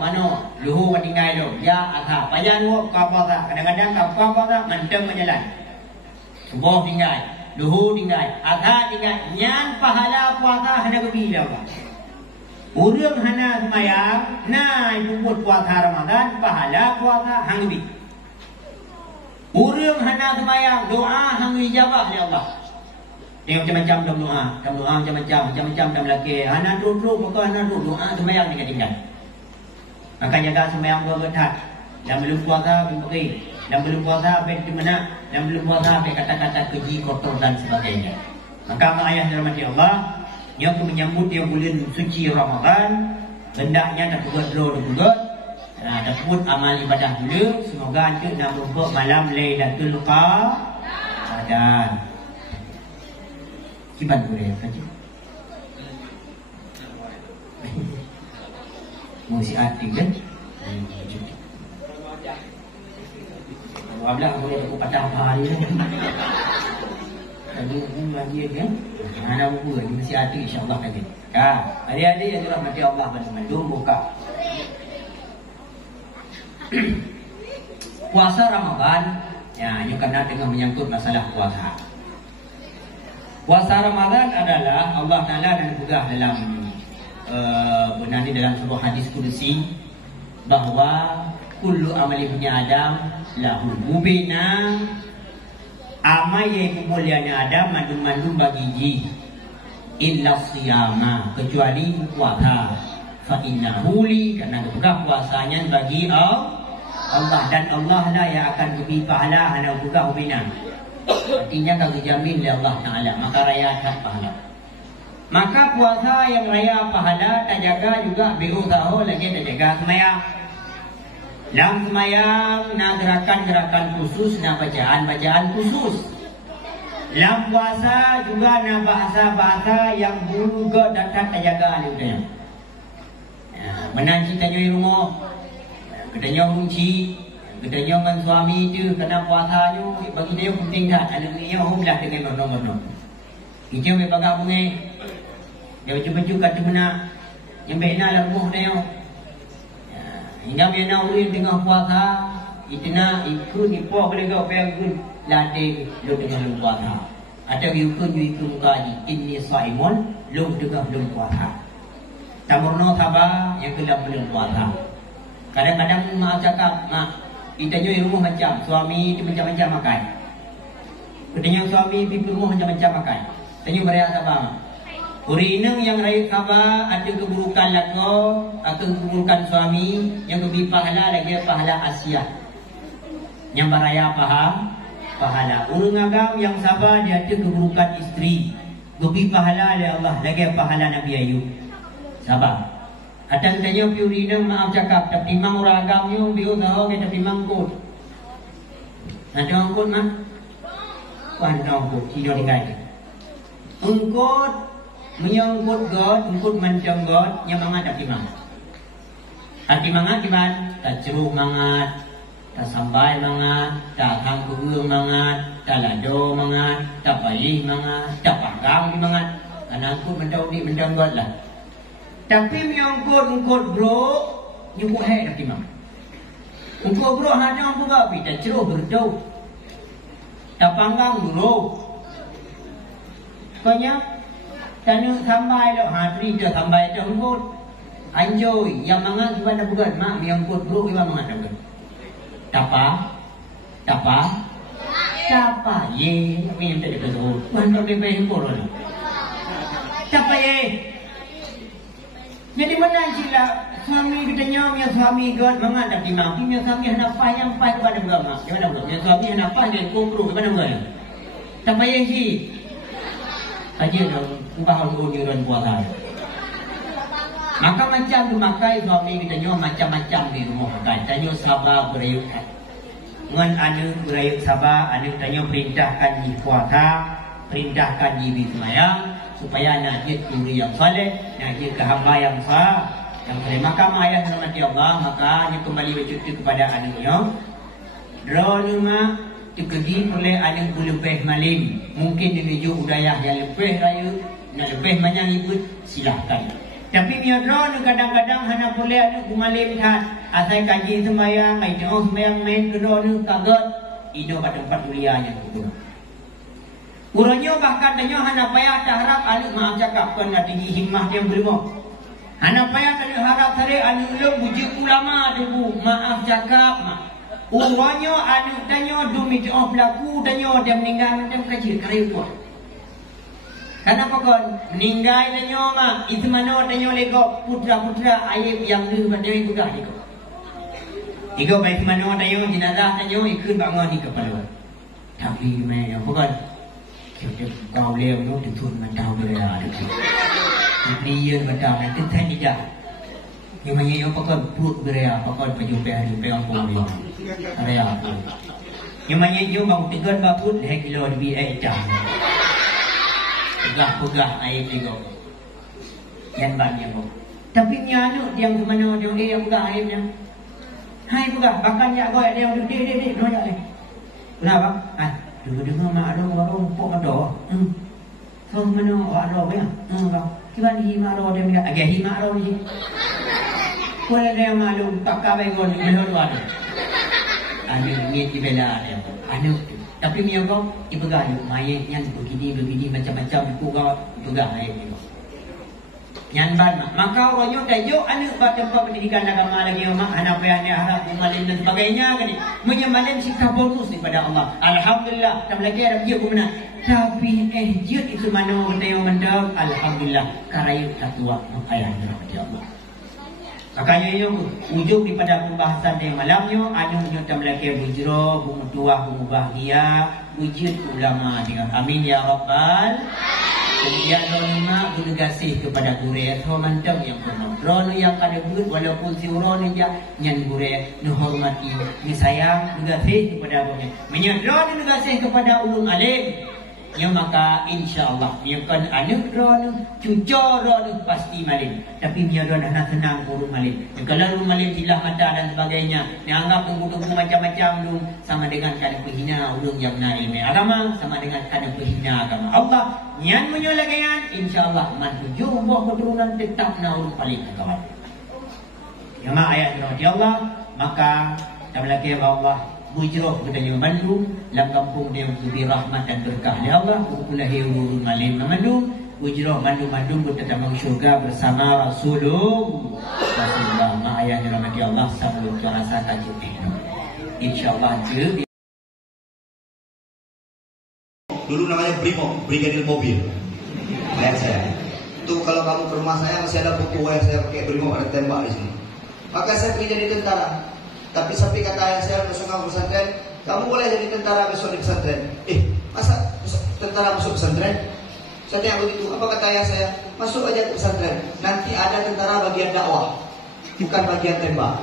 luhu ketinggai lo ya atha payah lu ka puasa kadang-kadang ka puasa manteng menjalan. Subuh tinggal, luhur tinggal, adha tinggal. Yang pahala puasa hana kebila apa? Urang hana semayang, jemput puasa Ramadan, pahala puasa hang kebi. Urang hana semayang, doa hang ijabah oleh Allah. Tengok macam-macam dalam doa macam-macam dalam laki. Hana duduk, maka hana duduk, doa semayang tinggal. Maka jaga semayang berketat. Dan belum puasa beri. Dan belum puasa di mana? Dan belum puasa kata-kata keji, kotor dan sebagainya. Maka ayah dalam hati Allah yang menyambut yang bulan suci Ramadan, hendaknya nak juga dapat amal ibadah dulu. Semoga antu nak berbuat malam Lailatul Qadar. Kiban boleh saja. Musik hati kan? Wablah boleh aku patah hari ni. Tadi lagi kan? Mana buku lagi masih ada insya-Allah lagi. Adik-adik yang dirahmati Allah benar-benar buka. Puasa Ramadan ya, ini kena dengan menyangkut masalah puasa. Puasa Ramadan adalah Allah Taala dan juga dalam benar ni dalam sebuah hadis kudusi bahawa kullu amali bani Adam lahu mubina. Amal yang kemuliaan Adam mandu-mandu bagi ji illa siyama, kecuali puasa. Fa innahu li, karena bukan puasanya bagi Allah, dan Allah lah yang akan beri pahala hana buka mubina. Artinya kalau dijamin oleh Allah Taala, maka raya pahala. Maka puasa yang raya pahala tak jaga juga berusaha lagi tak jaga sembahyang. Dalam sembahyang nak gerakan-gerakan khusus, nak bacaan-bacaan khusus. Dalam puasa juga nak bahasa-bahasa yang dulu ke datang terjaga ni. Menanti tanya di rumah, ketanya kunci, ketanya dengan suami tu kena puasanya bagi dia penting dah. Ada ni yang belah dengan nombor-nombor. Itu yang bagai bunga. Dia baju-baju kata mana yang baik nak rumah dia. Hingga bila ulin tengah puasa, itna ikut nipo boleh kau pergi lading lu tengah lu puasa. Atau ikut kaji inni saimun lu tengah lu puasa. Tamurno sabar yang kelam belum puasa. Kadang-kadang mak cakap, mak, kita di rumah macam suami macam-macam makan. Katanya suami pergi rumah macam-macam makan. Tanya beria sabar. Urineng yang raya khabar ada keburukan lako atau keburukan suami yang lebih pahala lagi pahala Asia. Yang beraya pahala. Urang agam yang sabar dia ada keburukan isteri. Lebih pahala oleh Allah lagi pahala Nabi Ayub. Sabar. Ada tanya urineng maaf cakap tapi mang urang agamnya biu tahu kita tapi mangkut. Ada mangkut mah? Wan mangkut hidup tinggal. Engkut menyangkut God, engkut mancang God, yang mangat hati mangat. Hati mangat di mana? Tak ceruk mangat, tak sampai mangat, tak hangkuhung mangat, tak lado mangat, tak palih mangat, tak pagang di mangat. Karena engkut mancang God lah. Tapi menyangkut engkut bro, nyangkut hai hati mangat. Engkut bro hanya engkut gapi, tak ceruk berdau, tak panggang dulu. Pokoknya tanya sampai lo hari dah sampai dah engkut anjoy yang mangat gimana bukan mak yang engkut bro gimana mangat bukan tapa ye ni tak ada betul kan tak boleh engkut lo tapa ye jadi mana sila suami katanya yang suami God mangat tapi mak punya suami hendak pai yang pai kepada bukan mak gimana bukan yang suami hendak pai dia kokro gimana bukan tapa ye si aja dong, ubah orang nyuruh puasa. Maka macam tu makai suami kita nyo macam-macam di rumah makai. Tanya sabar berayut. Ngan anu berayut sabar, anu tanya perintahkan di puasa, perintahkan di sembahyang supaya nak jadi guru yang soleh, nak jadi hamba yang sah. Yang terima kasih ayah rahmati Allah, maka dia kembali bercuti kepada anaknya. Drone dikegi oleh anak lebih malim, mungkin menuju udayah yang lebih raya, nak lebih banyak ikut silahkan. Tapi biarlah kadang-kadang hanya boleh anak malim kan, asal kaji sembahyang, itu sembahyang main kedua ni kaget, itu pada tempat kuliah yang kedua. Urangnya bahkan tanya hanya payah tak harap anak maaf cakap kan ada himmah yang berima. Hanya payah tak harap tadi anak lu bujuk ulama tu maaf cakap mak. Urangnya anak tanya demi doa pelaku tanya dia meninggal macam kecil kerja kuat. Kenapa kon meninggal tanya mak itu mana tanya lego putra-putra ayah yang ni pada ibu dah ni. Iko baik mana tanya jenazah tanya ikut bangun di kepala. Tapi mai apa kon? Kita kau leo tu ditun macam beria ada. Dia macam nanti tadi dah. Yang mana yang pakai perut beria, pakai baju hari pegang pun beria. Yang mana yang bang tegan baput dah kilo lebih jam. Pegah air tiga. Yang banyak kau. Tapi nyanu yang mana dia yang pegah airnya. Hai pegah, bahkan ya kau dia duduk noyak ni. Kenapa? Dengar mak ada orang pok ada. So mana ada ya? Kau. Kiban hima ada dia agak hima ada ni. Kau ada malu tak kabai kau ni belum ada. Anu ni di bela dia. Anu tapi mian kau ibaga yuk mayat yang begini macam-macam kau ibaga ayat ni. Yang ban maka orang dah yuk anu pada tempat pendidikan agama lagi mak anak payah ni harap malim dan sebagainya kan ni. Menyamalim sikap bonus daripada Allah. Alhamdulillah tak lagi ada dia guna. Tapi jut itu mana benda yang mendap alhamdulillah karayut tatua ayah daripada Allah. Makanya yang ujung daripada pembahasan yang malamnya anu nyata melaki bujro, bumutuah, bumubahagia, wujud ulama dengan amin ya rabbal. Kemudian ulama bergasih kepada guru atau mantap yang penuh. Rono yang kada but walaupun si rono dia nyan guru nu hormati, ni sayang bergasih kepada abangnya. Menyadar bergasih kepada ulun alim. Ya maka insya-Allah dia kan anak rono cucur rono pasti malim. Tapi dia rono nak senang urut malim. Kalau urut malim hilang mata dan sebagainya, dianggap tunggu-tunggu macam-macam dulu sama dengan kada penghina ulun yang nak ilmu agama, sama dengan kada penghina agama Allah. Yang menyolagayan insya-Allah mantuju buah keturunan tetap na urut paling kawan. Ya ma ayat Allah maka tablaki Allah bujroh budaya Bandung, dalam kampung dia memberi rahmat dan berkah ya Allah. Ukulahi urun malim Bandung, bujroh Bandung bertetap syurga bersama Rasulullah. yang dirahmati Allah sebelum rasa tajuk ini. Insyaallah je. Dulu namanya Brimo, Brigadir Mobil. Ayah saya. Itu kalau kamu ke rumah saya masih ada buku yang saya pakai Brimo ada tembak di sini. Maka saya pergi jadi tentara. Tapi sampai kata ayah saya besok kamu pesantren, kamu boleh jadi tentara besok di pesantren. Masa tentara masuk pesantren? Saya tanya begitu. Apa kata ayah saya? Masuk aja ke pesantren. Nanti ada tentara bagian dakwah, bukan bagian tembak.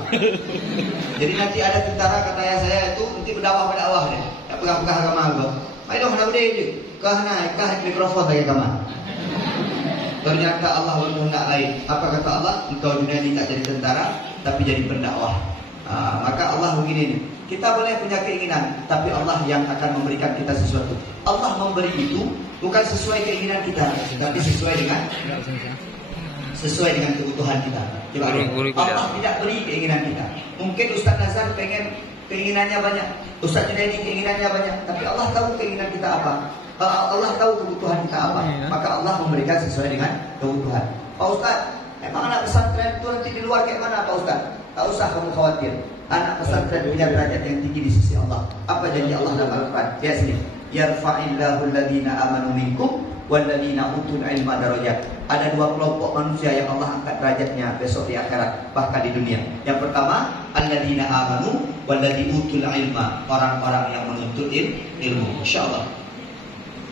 Jadi nanti ada tentara kata ayah saya itu nanti berdakwah deh. Tak pegang-pegang agama Allah. Mai dong nak berdiri je. Kah mikrofon lagi kamar. Ternyata Allah berkehendak lain. Apa kata Allah? Engkau dunia ini tak jadi tentara, tapi jadi pendakwah. Maka Allah begini nih. Kita boleh punya keinginan, tapi Allah yang akan memberikan kita sesuatu. Allah memberi itu bukan sesuai keinginan kita, tapi sesuai dengan kebutuhan kita. Coba Allah tidak beri keinginan kita. Mungkin Ustaz Nazar pengen keinginannya banyak, Ustaz Junaidi keinginannya banyak, tapi Allah tahu keinginan kita apa. Allah tahu kebutuhan kita apa. Maka Allah memberikan sesuai dengan kebutuhan. Pak Ustaz, emang anak pesantren itu nanti di luar kayak mana Pak Ustaz? Tak usah kamu khawatir. Anak pesantren punya derajat yang tinggi di sisi Allah. Apa janji Allah dalam Al-Quran? Lihat sini. Yarfa'illahu alladhina amanu minkum walladhina utul ilma darajat. Ada dua kelompok manusia yang Allah angkat derajatnya besok di akhirat, bahkan di dunia. Yang pertama, alladhina amanu walladhi utul ilma. Orang-orang yang menuntut ilmu. InsyaAllah.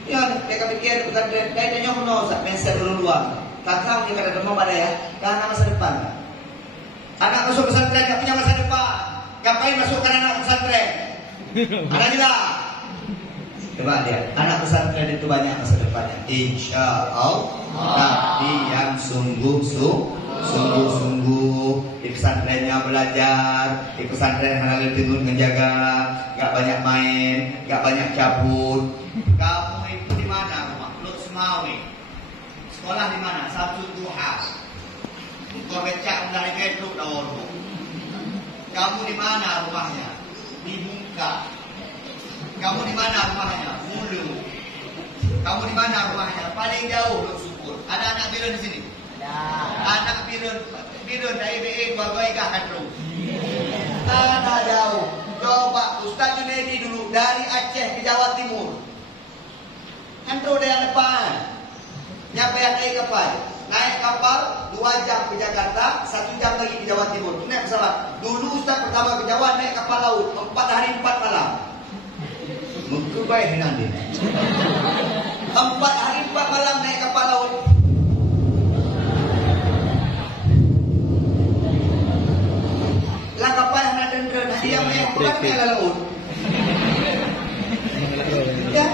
Ya, mereka pikir pesantren kayaknya nyono Ustaz, menset dulu luar. Kakak dia kata mau pada ya, karena masa depan. Anak masuk pesantren tak punya masa depan. Ngapain masukkan anak pesantren? Ada juga. Coba dia, anak pesantren itu banyak masa depannya. InsyaAllah. Tapi yang sungguh-sungguh di pesantrennya belajar, di pesantren halal tenun menjaga, gak banyak main, gak banyak cabut. Kamu itu di mana rumah? Lut Semawi. Sekolah di mana? Sabtu Duha. Kau becak dari gedung dahulu. Kamu di mana rumahnya? Di Bungka. Kamu di mana rumahnya? Hulu. Kamu di mana rumahnya? Paling jauh Lut Syukur. Ada anak Birun di sini? Ada. Anak Birun dari BE Bagai Kahadru. Ada jauh. Coba Ustaz Junaidi dulu dari Aceh ke Jawa Timur. Handro dari yang depan. Nyapa yang naik kapal? Naik kapal 2 jam ke Jakarta, 1 jam lagi ke Jawa Timur. Naik pesawat. Dulu Ustaz pertama ke Jawa naik kapal laut 4 hari 4 malam. Mengkubai nanti. 4 hari 4 malam naik kapal laut. Lah kapal yang ada dendera dia naik bukan naik laut. Ya.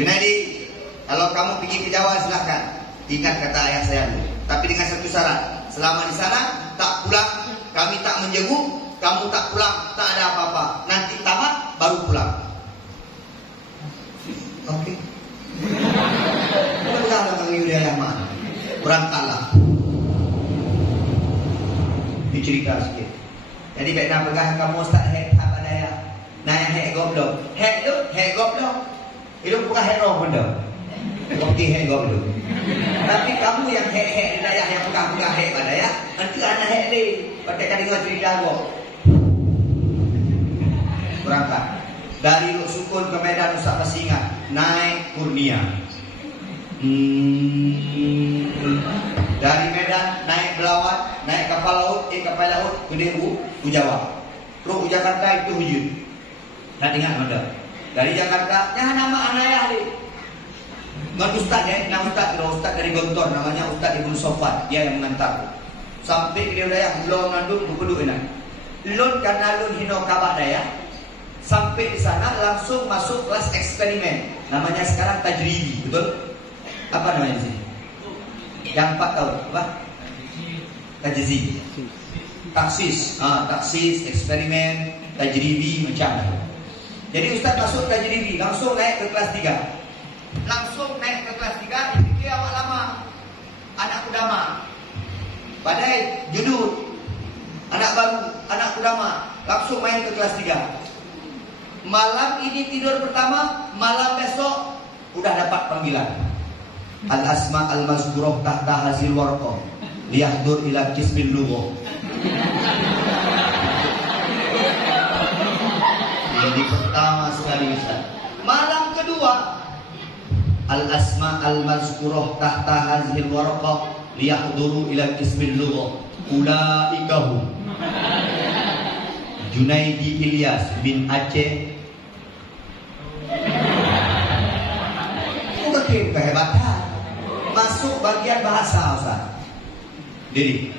Junaidi, kalau kamu pergi ke Jawa silahkan. Ingat kata ayah saya dulu. Tapi dengan satu syarat. Selama di sana tak pulang, kami tak menjenguk, kamu tak pulang, tak ada apa-apa. Nanti tamat baru pulang. Oke. Pulang dengan wilayah mana? Berangkatlah. Dicerita sikit. Jadi baik nak pegang kamu Ustaz hek apa daya. Naya hek goblok. Hek tu, hek goblok. Itu bukan hek roh benda. Okey hek goblok. Tapi kamu yang hek-hek di daya yang pegang-pegang hek pada ya, nanti anak hek ni pakai dengar cerita kau. Berangkat dari Luk Sukun ke Medan Ustaz masih ingat naik Kurnia. Dari Medan naik Belawat, naik kapal laut ke Jawa. Terus Jakarta itu hujud. Tak ingat mana? Dari Jakarta, jangan nama anak ayah ni. Bukan Ustaz ya, nama Ustaz dari Gontor, namanya Ustaz Ibn Sofat, dia yang mengantar. Sampai ke wilayah belum ngandung berpeduk enak. Lun karena lun hino kabak daya. Sampai di sana langsung masuk kelas eksperimen. Namanya sekarang tajribi, betul? Apa namanya di sini? Yang 4 tahun, apa? Tajribi. Taksis, eksperimen, tajribi macam. Jadi Ustaz masuk tajribi, langsung naik ke kelas 3. Langsung naik ke kelas 3, dipikir awak lama. Anak kudama. Badai, judul. Anak baru, anak kudama. Langsung main ke kelas 3. Malam ini tidur pertama, malam besok udah dapat panggilan. Al-asma al-mazkurah tahta hasil warqah. liyahdur ila qismil lugha. Ini pertama sekali Ustaz. Malam kedua, al-asma al-mazkurah tahta hazil waraqah liyahduru ila qismil lugha. Ulaikahum Junaidi Ilyas bin Aceh. Mungkin kehebatan masuk bagian bahasa Ustaz. Jadi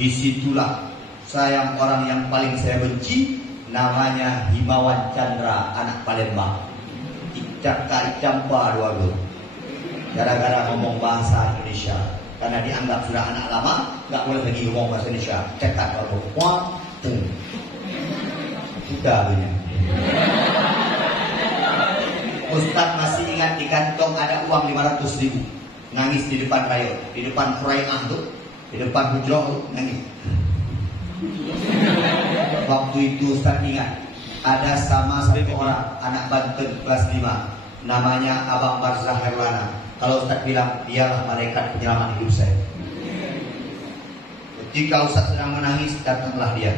disitulah sayang orang yang paling saya benci, namanya Himawan Chandra, anak Palembang. Icak kari campa dua guru. Gara-gara ngomong bahasa Indonesia, karena dianggap sudah anak lama, nggak boleh lagi ngomong bahasa Indonesia. Cekat kalau kuat, sudah punya. Ustaz masih ingat di kantong ada uang 500.000. Nangis di depan rayon, di depan Qurai'ah tuh, di depan hujrah tuh, nangis. Waktu itu Ustaz ingat ada sama satu orang anak Banten kelas 5, namanya Abang Barzah Herlana. Kalau Ustaz bilang dialah malaikat penyelamat hidup saya. Ketika Ustaz sedang menangis, datanglah dia.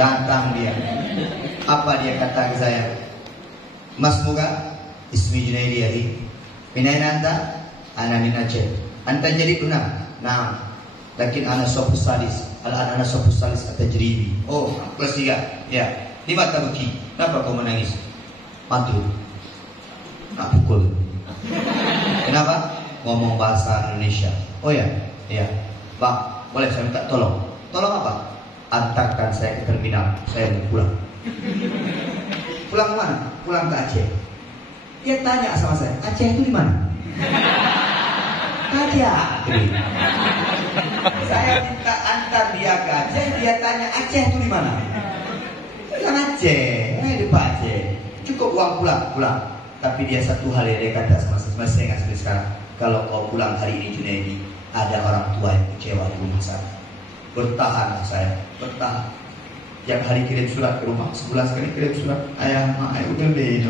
Datang dia. Apa dia kata ke saya? Mas Muga, ismi Junaidi Adi. Minaina anta? Ana min Aceh. Anta jadi benar? Nah, lakin ana sofus salis. Al-an ana sofus salis at-tajribi. Oh, kelas 3. Ya. Di mata beki. Kenapa kau menangis? Mantul. Tak pukul. Kenapa? Ngomong bahasa Indonesia. Oh ya, iya. Bang, boleh saya minta tolong? Tolong apa? Antarkan saya ke terminal. Saya mau pulang. Pulang ke mana? Pulang ke Aceh. Dia tanya sama saya, Aceh itu di mana? Aceh. Saya minta antar dia ke Aceh, dia tanya Aceh itu di mana? Bilang Aceh, di Aceh. Cukup uang pulang. Tapi dia satu hal yang dia kata sama saya, masih ingat sampai sekarang. Kalau kau pulang hari ini Junaidi, ada orang tua yang kecewa di rumah sana. Bertahanlah saya, bertahan. Tiap hari kirim surat ke rumah, sebulan sekali kirim surat. Ayah, mak, ayo udah deh.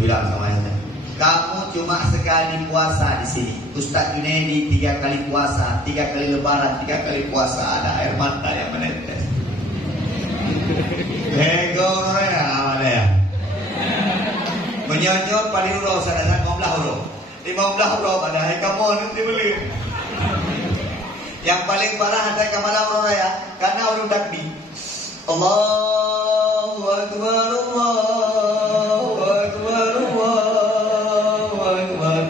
Bilang sama saya, kamu cuma sekali puasa di sini. Ustaz Junaidi 3 kali puasa, 3 kali lebaran, 3 kali puasa. Ada air mata yang menetes. Ego ya. Menyonyor paling huruf sadar 15 huruf. 15 huruf ada hai kamu nanti beli. Yang paling parah ada kemana huruf ya? Karena huruf takbir. Allahu Akbar, Allahu Akbar, Allahu Akbar.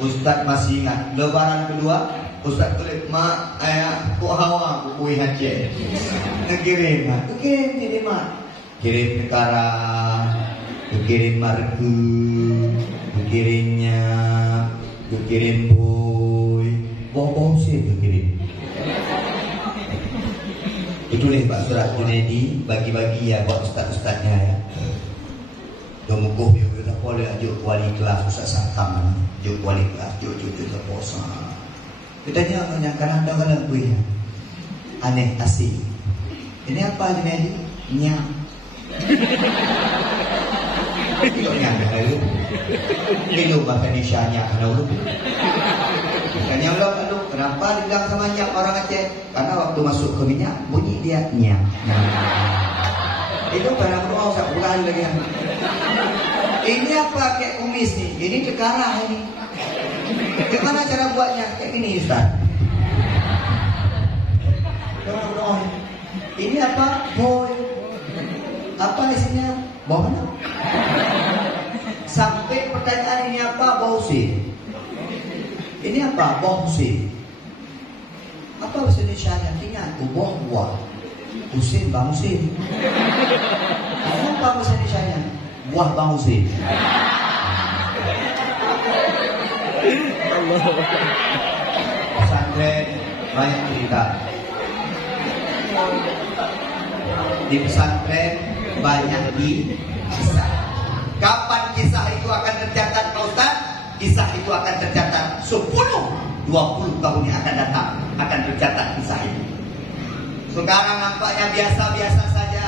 Ustaz masih ingat lebaran kedua, Ustaz tulis mak ayah kok hawa kuih Aceh. Kirim jadi mak. Kirim ke Karang, kirim marku, kirimnya, kirim boy, bohong sih kirim. Itulah Pak surat Junaidi bagi-bagi ya buat ustaz-ustaznya ya. Domukuh yo kita boleh ajuk wali kelas Ustaz Sakam, ajuk wali kelas, ajuk terposa. Kita jangan anda kalau kuih aneh asik. Ini apa Junaidi? Nyam. Itu nyam dulu. Ini bahasa Indonesia-nya dulu. Tanya lu kenapa dibilang sama nyam orang Aceh? Karena waktu masuk ke minyak bunyi dia nyam. Itu barang doa usah ulang lagi. Ini apa kayak kumis nih? Ini cekarah ini. Gimana cara buatnya? Kayak gini Ustaz. Ini apa? Boy. Apa isinya? Bau mana? Sampai pertanyaan ini apa? Bausi. Ini apa? Bausi. Apa bahasa Indonesia-nya? Artinya buah buah. Usin bangsin. Apa bahasa Indonesia-nya? Buah bangsin. Pesantren banyak cerita. Di pesantren banyak di kisah. itu akan tercatat 10-20 tahun yang akan datang, akan tercatat kisah ini. Sekarang nampaknya biasa-biasa saja.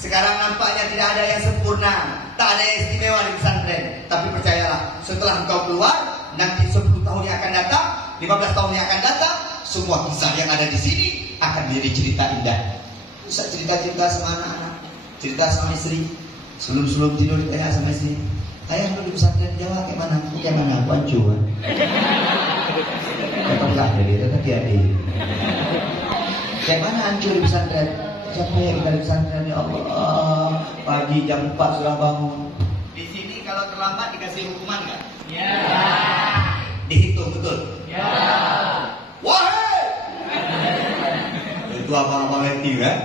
Sekarang nampaknya tidak ada yang sempurna, tak ada yang istimewa di pesantren. Tapi percayalah, setelah engkau keluar, nanti 10 tahun yang akan datang, 15 tahun yang akan datang, semua kisah yang ada di sini akan menjadi cerita indah. Bisa cerita-cerita sama anak-anak, cerita sama istri. Sebelum tidur ditanya sama istri, ayah lu di pesantren Jawa kayak mana? Kayak mana? Aku ancuan. Tetaplah jadi tetap adik. Kayak mana hancur di pesantren? Capek kita di pesantren, ya Allah. Pagi jam 4 sudah bangun. Di sini kalau terlambat dikasih hukuman nggak? Ya. Dihitung betul? Ya. Wahai! Itu abang-abang hati kan?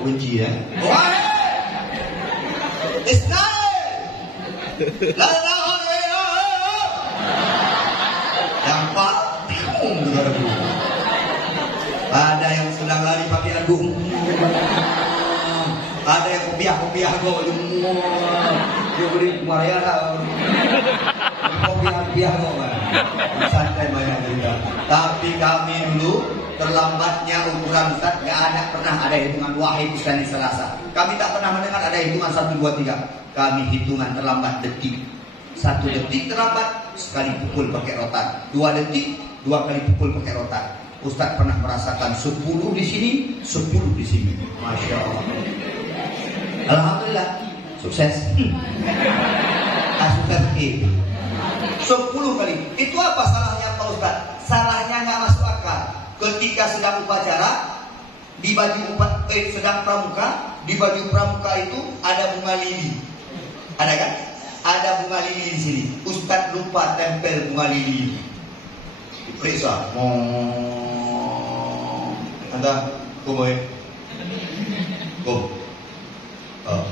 Benci ya? Wahai! Israel! La ilaha illallah! Dampak bingung juga ada. Ada yang sedang lari pakai agung. Ada yang kopiah go. Dia beri Maria lah. Kopiah go kan. Santai banyak juga. Tapi kami dulu terlambatnya ukuran Ustaz gak ada pernah ada hitungan wahid Islam Selasa. Kami tak pernah mendengar ada hitungan 1, 2, 3. Kami hitungan terlambat detik. 1 detik terlambat sekali pukul pakai rotan. 2 detik 2 kali pukul pakai rotan. Ustaz pernah merasakan 10 di sini, 10 di sini. Masya Allah. Alhamdulillah, sukses. Sukses itu. 10 kali. Itu apa salahnya Pak Ustaz? Salahnya nggak masuk akal. Ketika sedang upacara, di baju sedang pramuka, di baju pramuka itu ada bunga lili. Ada kan? Ada bunga lili di sini. Ustaz lupa tempel bunga lili. Periksa. Anda, kumoy. Kum. Oh.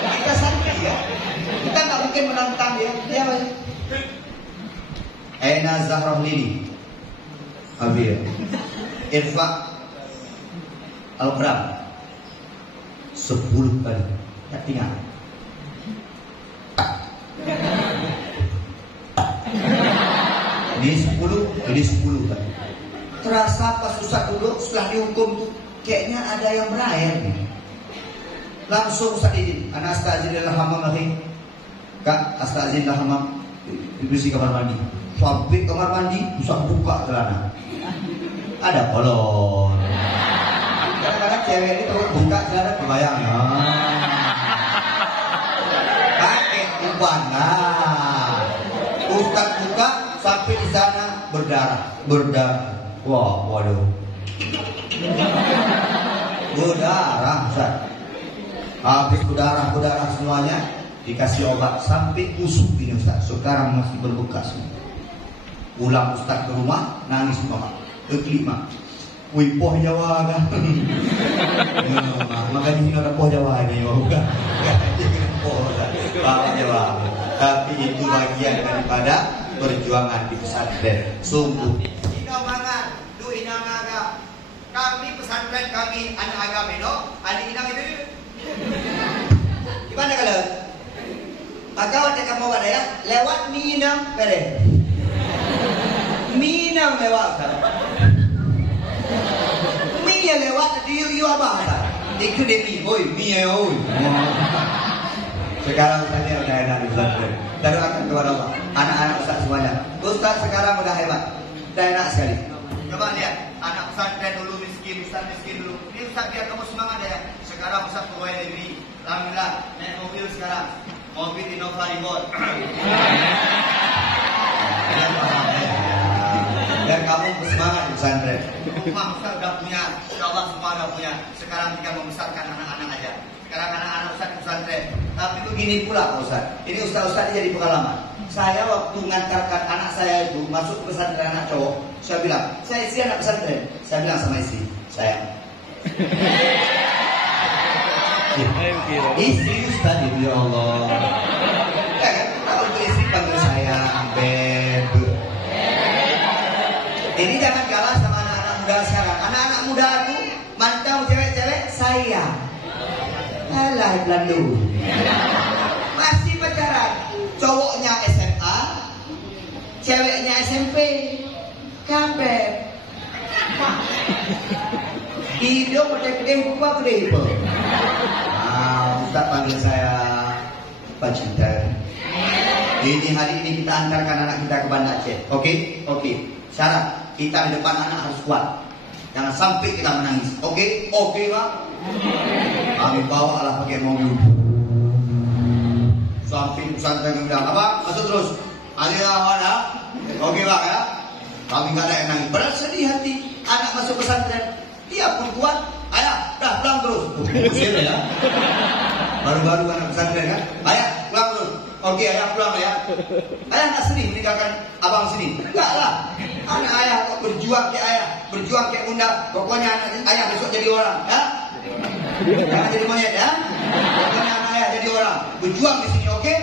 Kita santai ya. Kita nggak mungkin menantang dia. Dia masih. Aina Zahrah Lili. Habis. Irfa Al-Qram 10 kali. Tak tinggal. Ini 10 kali. Terasa pas Ustaz duduk setelah dihukum tuh kayaknya ada yang berair nih. Langsung Ustaz izin, ana astazin al-hamam lagi. Kak, astazin al-hamam. Bersih kamar mandi. Sampai kamar mandi bisa buka celana. Ada kolon. Kadang-kadang cewek itu buka celana kebayang. Pakai uban. Ustaz buka sampai di sana berdarah. Wah, waduh. Berdarah, Ustaz. Habis berdarah semuanya dikasih obat sampai busuk ini Ustaz. Sekarang masih berbekas. Pulang Ustaz ke rumah nangis mama. Kelima. Wih, poh Jawa kan. Makanya ini ada poh Jawa ini bukan. Poh Jawa. Tapi itu bagian daripada perjuangan di pesantren. Sungguh. Kami pesantren kami anak agama no, adik inang itu. Gimana kalau? Maka waktu kamu ada ya, lewat Minang kare. Minang lewat kan. Mie lewat di apa kan? Itu demi, oi, mie oi. Sekarang saya udah enak di pesantren. Dan akan kepada Allah. Anak-anak Ustaz semuanya. Ustaz sekarang udah hebat. Udah enak sekali. Coba lihat, anak pesantren dulu miskin, Ustaz miskin dulu. Ini Ustaz biar kamu semangat ya. Sekarang Ustaz pegawai negeri. Alhamdulillah, naik mobil sekarang. Mobil Innova Remote. Dan kamu bersemangat di pesantren. Rumah Ustaz udah punya, insyaAllah semua udah punya. Sekarang tinggal membesarkan anak-anak aja. Sekarang anak-anak Ustaz di pesantren. Tapi itu gini pula Ustaz. Ini Ustaz jadi pengalaman. Saya waktu mengantarkan anak saya itu masuk ke pesantren anak cowok, saya bilang, saya istri anak pesantren. Saya bilang sama istri, saya. Istri Ustaz itu ya Allah. Ya kan, kalau itu istri panggil saya Beb. Ini jangan kalah sama anak-anak muda sekarang. Anak-anak muda itu mantau cewek-cewek saya. Alah Belanda. Masih pacaran. Cowoknya SMA, ceweknya SMP, kabeh. Hidung udah gede, buka gede. Ustaz panggil saya Pak Cinta. Ini hari ini kita antarkan anak kita ke Banda Aceh. Oke? Syarat kita di depan anak harus kuat. Jangan sampai kita menangis. Oke, Pak. Kami bawa lah pakai mobil. Sampai pesantren bilang apa? Masuk terus. Ada. Oke, Pak ya. Kami nggak ada yang nangis. Berat sedih hati. Anak masuk pesantren. Dia pun kuat. Ayah, dah pulang terus. Pusing ya. Baru-baru anak pesantren kan. Ayah, pulang terus. Oke, ayah pulang ya. Ayah nggak sedih meninggalkan abang sini. Enggak lah. Anak ayah kok berjuang kayak ayah, berjuang kayak bunda. Pokoknya anak ayah besok jadi orang, ya. Jangan jadi monyet ya. Pokoknya anak ayah jadi orang. Berjuang di sini, oke?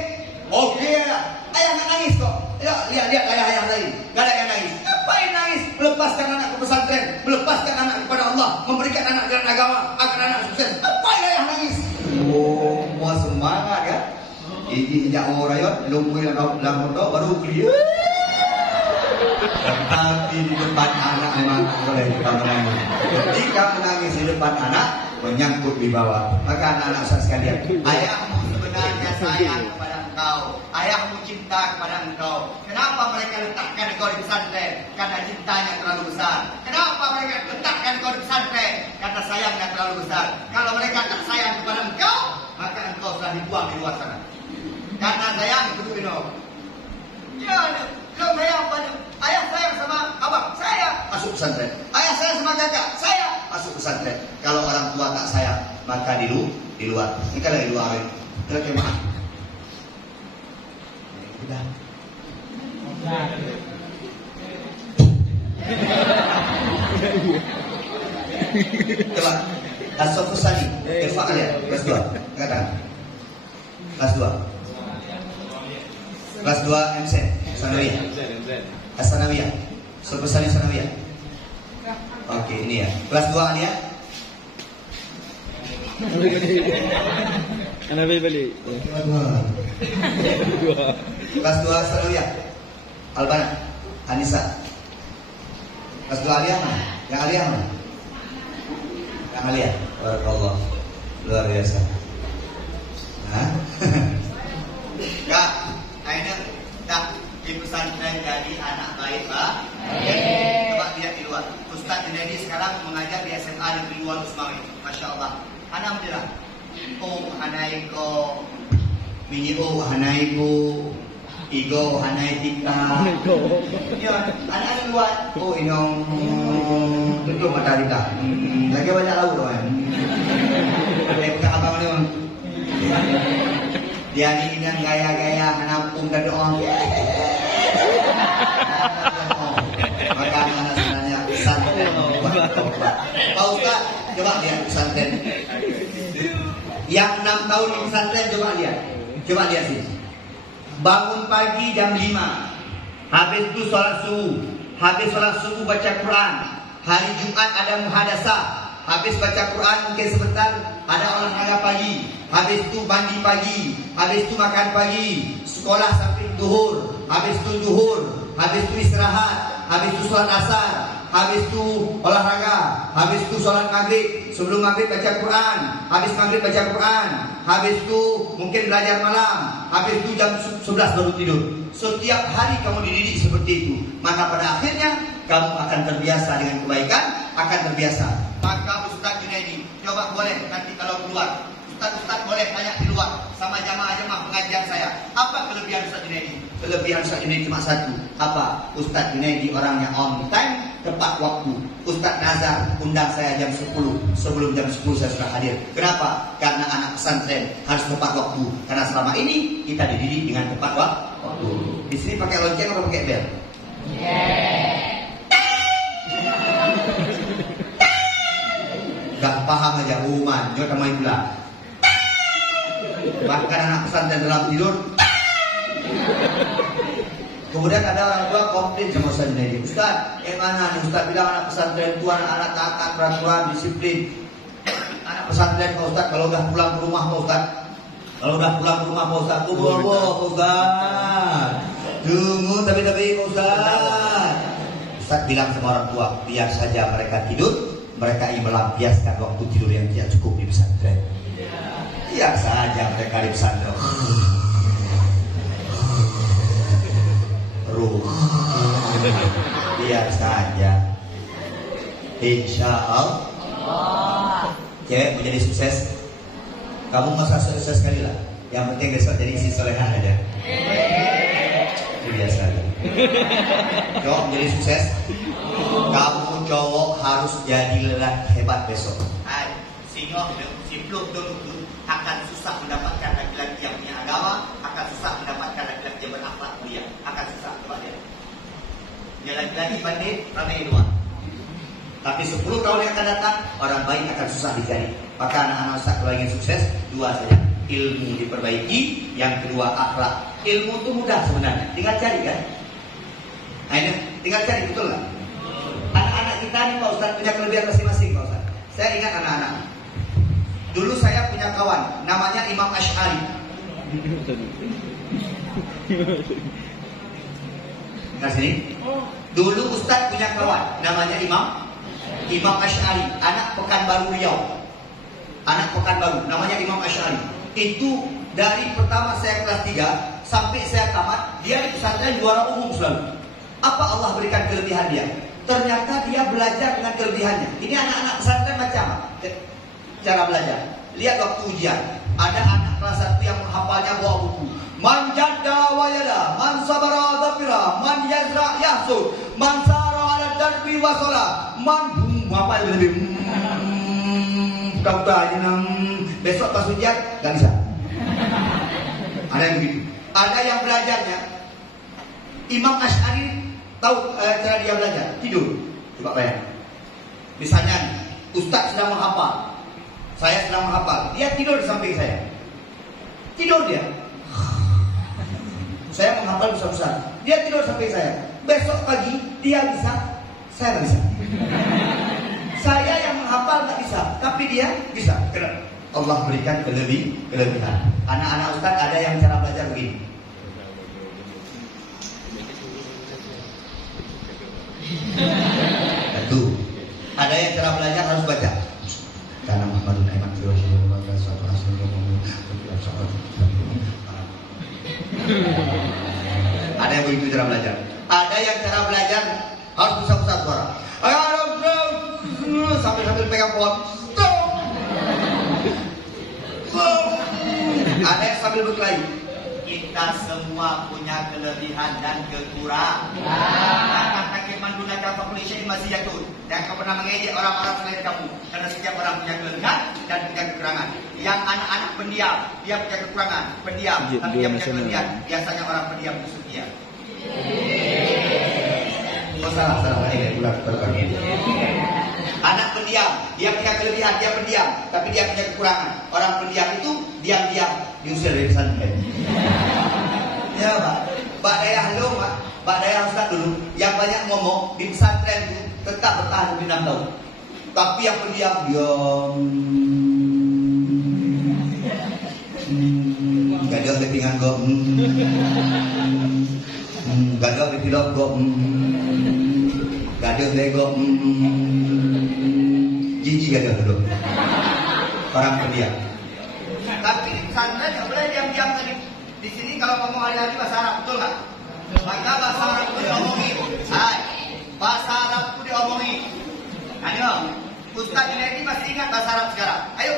Oke ya. Ayah nggak nangis kok. Lihat ayah lain. Gak ada yang nangis. Ngapain nangis? Melepaskan anak ke pesantren, melepaskan anak kepada Allah, memberikan anak jalan agama agar anak sukses. Ngapain ayah nangis? Oh, mau semangat ya. Ini sejak orang rayot, lumpuh yang motor baru clear. Tapi di depan anak memang boleh kita menangis. Ketika menangis di depan anak, menyangkut di bawah. Maka anak-anak saya sekalian, ayahmu sebenarnya sayang kepada engkau, ayahmu cinta kepada engkau. Kenapa mereka letakkan engkau di pesantren? Karena cintanya terlalu besar. Kenapa mereka letakkan engkau di pesantren? Karena sayangnya terlalu besar. Kalau mereka tak sayang kepada engkau, maka engkau sudah dibuang di luar sana. Karena sayang itu ya, kalau sayang pada ayah sayang sama abang, saya masuk pesantren. Ayah sayang sama kakak, saya masuk pesantren. Kalau orang tua tak sayang, maka di luar. Ini kalau di luar, kita kemana? Udah. Coba, As-Sofus Sani, Irfa kalian, kelas 2, katakan. Kelas 2. Kelas 2 MC, Sanawiyah. As-Sanawiyah. Sofus Sani Sanawiyah. Oke, ini ya. Kelas 2 ini ya. balik. Kelas 2 Sanawiyah. Albana, Anissa. Kelas 2 Aliyah mana? Yang Aliyah mana? Yang Aliyah. Barakallah. Luar biasa. Hah? Kak, akhirnya tak di pesantren jadi anak baik, Pak. Coba lihat di luar. Ustaz Junaidi sekarang mengajar di SMA Negeri 2 Usmawi. Masya Allah. Anak menjelang. Hanai ko, mini hanai ko, igo hanai tika. Ya, anak luar. Inong tutup mata kita. Lagi banyak laut kan. Ada bukan abang ni. Dia ni yang gaya-gaya menampung dan doang. Maka anak sebenarnya pesantren. Pak Ustaz, coba lihat pesantren. Yang 6 tahun di pesantren coba lihat sini. Bangun pagi jam 5. Habis itu sholat subuh. Habis sholat subuh baca Quran. Hari Jumat ada muhadasah. Habis baca Quran mungkin sebentar ada olahraga pagi. Habis itu mandi pagi. Habis itu makan pagi. Sekolah sampai zuhur. Habis itu zuhur. Habis itu istirahat. Habis itu sholat asar. Habis itu olahraga. Habis itu sholat maghrib. Sebelum maghrib baca Quran. Habis maghrib baca Quran. Habis itu mungkin belajar malam. Habis itu jam 11 baru tidur. Setiap hari kamu dididik seperti itu. Maka pada akhirnya kamu akan terbiasa dengan kebaikan. Akan terbiasa. Maka Ustaz Junaidi, coba boleh nanti kalau keluar, Ustaz boleh tanya di luar sama jamaah-jamaah pengajian saya. Apa kelebihan Ustaz Junaidi? Kelebihan Ustaz Junaidi cuma satu. Apa? Ustaz Junaidi orangnya on time, tepat waktu. Ustaz Nazar undang saya jam 10. Sebelum jam 10 saya sudah hadir. Kenapa? Karena anak pesantren harus tepat waktu. Karena selama ini kita dididik dengan tepat waktu. Di sini pakai lonceng atau pakai bel? Gak paham aja umat, jauh sama itulah. Bahkan anak pesantren dalam tidur. Kemudian ada orang tua komplain sama Ustaz Junaidi. Ustaz, mana nih? Ustaz bilang anak pesantren itu anak-anak taat peraturan, disiplin. Anak pesantren Pak Ustaz kalau udah pulang ke rumah Pak Ustaz. Kalau udah pulang ke rumah Pak Ustaz, Ustaz. Tunggu, tapi Pak Ustaz. Ustaz bilang sama orang tua, biar saja mereka tidur, mereka ingin melampiaskan waktu tidur yang tidak cukup di pesantren. Biar saja mereka di pesantren. Biar saja. Insya Allah. Cewek menjadi sukses. Kamu masa sukses sekali lah. Yang penting besok jadi isi solehan aja. Itu biasa aja. Cowok menjadi sukses. Kamu cowok harus jadi lelaki hebat besok. Sehingga simpluk dulu akan susah mendapatkan laki-laki yang punya agama, akan susah mendapatkan laki-laki yang berakhlak mulia, akan susah. Coba dia. Dia laki-laki bandit, ramai dua. Tapi 10 tahun yang akan datang, orang baik akan susah dicari. Maka anak-anak Ustaz kalau ingin sukses, dua saja. Ilmu diperbaiki, yang kedua akhlak. Ilmu itu mudah sebenarnya, tinggal cari kan. Nah ini, tinggal cari, betul nggak? Anak-anak kita nih Pak Ustaz punya kelebihan masing-masing Pak Ustaz. Saya ingat anak-anak. Dulu saya punya kawan, namanya Imam Asy'ari. Nah sini. Dulu Ustaz punya kawan, namanya Imam Asy'ari, anak Pekanbaru Riau. Anak Pekanbaru, namanya Imam Asy'ari. Itu dari pertama saya kelas 3 sampai saya tamat, dia di pesantren juara umum selalu. Apa Allah berikan kelebihan dia? Ternyata dia belajar dengan kelebihannya. Ini anak-anak pesantren macam cara belajar. Lihat waktu ujian, ada anak kelas 1 yang menghafalnya bawa buku. Man jadda wa yada, man sabara dhafira, man yazra yahsud, man sara ala darbi wa sala, man apa lebih buka-buka aja besok pas ujian gak bisa. Ada yang begitu. Ada yang belajarnya Imam Asy'ari tahu cara dia belajar, tidur. Coba bayang. Misalnya Ustaz sedang menghafal, saya sedang menghafal, dia tidur di samping saya. Tidur dia. Saya menghafal besar-besar, dia tidur samping saya. Besok pagi dia bisa, saya nggak bisa. Saya yang menghafal nggak bisa, tapi dia bisa. Kenapa? Allah berikan kelebihan. Anak-anak Ustaz ada yang cara belajar begini. Itu. Ada yang cara belajar harus baca. Karena Muhammadun Aiman ada yang begitu cara belajar. Ada yang cara belajar harus besar-besar suara. Sambil pegang pohon. Ada yang sambil berkelahi. Kita semua punya kelebihan dan kekurangan. Kakek mandulaka population masih jatuh. Dan kau pernah mengejek orang-orang selain kamu. Karena setiap orang punya kelebihan dan punya kekurangan. Yang anak-anak pendiam, dia punya kekurangan. Pendiam, tapi dia punya kelebihan. Biasanya orang pendiam itu setia. Oh salah. Anak pendiam, dia punya kelebihan, dia pendiam, tapi dia punya kekurangan. Orang pendiam itu diam-diam diusir dari pesantren. Ya Pak Dayah lo, Pak Dayah Ustaz dulu, yang banyak ngomong di pesantren itu tetap bertahan lebih 6 tahun. Tapi yang pendiam diam. Gak ada kepingan kok. Gak ada kepilok kok. Gak ada bego. Jijik gak ada dulu. Orang pendiam. Tapi di pesantren nggak boleh diam-diam tadi. Di sini kalau ngomong hari-hari bahasa Arab, betul nggak? Maka bahasa Arab itu diomongin. Bahasa Arab itu diomongin. Ayo, Ustaz Junaidi masih ingat bahasa Arab sekarang. Ayo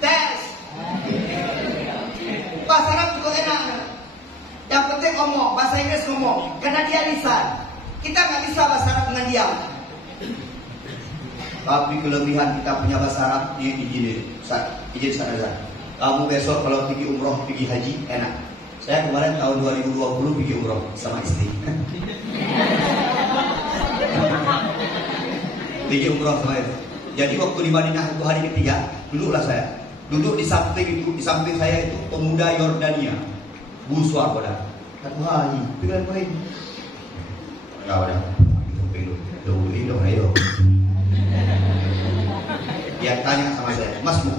tes. Bahasa Arab juga enak. Yang penting ngomong, bahasa Inggris ngomong. Karena dia lisan. Kita nggak bisa bahasa Arab dengan diam. Tapi kelebihan kita punya bahasa Arab izin Ustaz. Kamu besok kalau pergi umroh, pergi haji enak. Saya kemarin tahun 2020 pergi umroh sama istri. Pergi umroh sama istri. Jadi waktu di Madinah itu hari ketiga, duduklah saya. Duduk di samping saya itu pemuda Yordania. Buswar pada. Satu hari, pikiran baik. Enggak ada. Dulu ayo. Dia tanya sama saya, Mas Bu.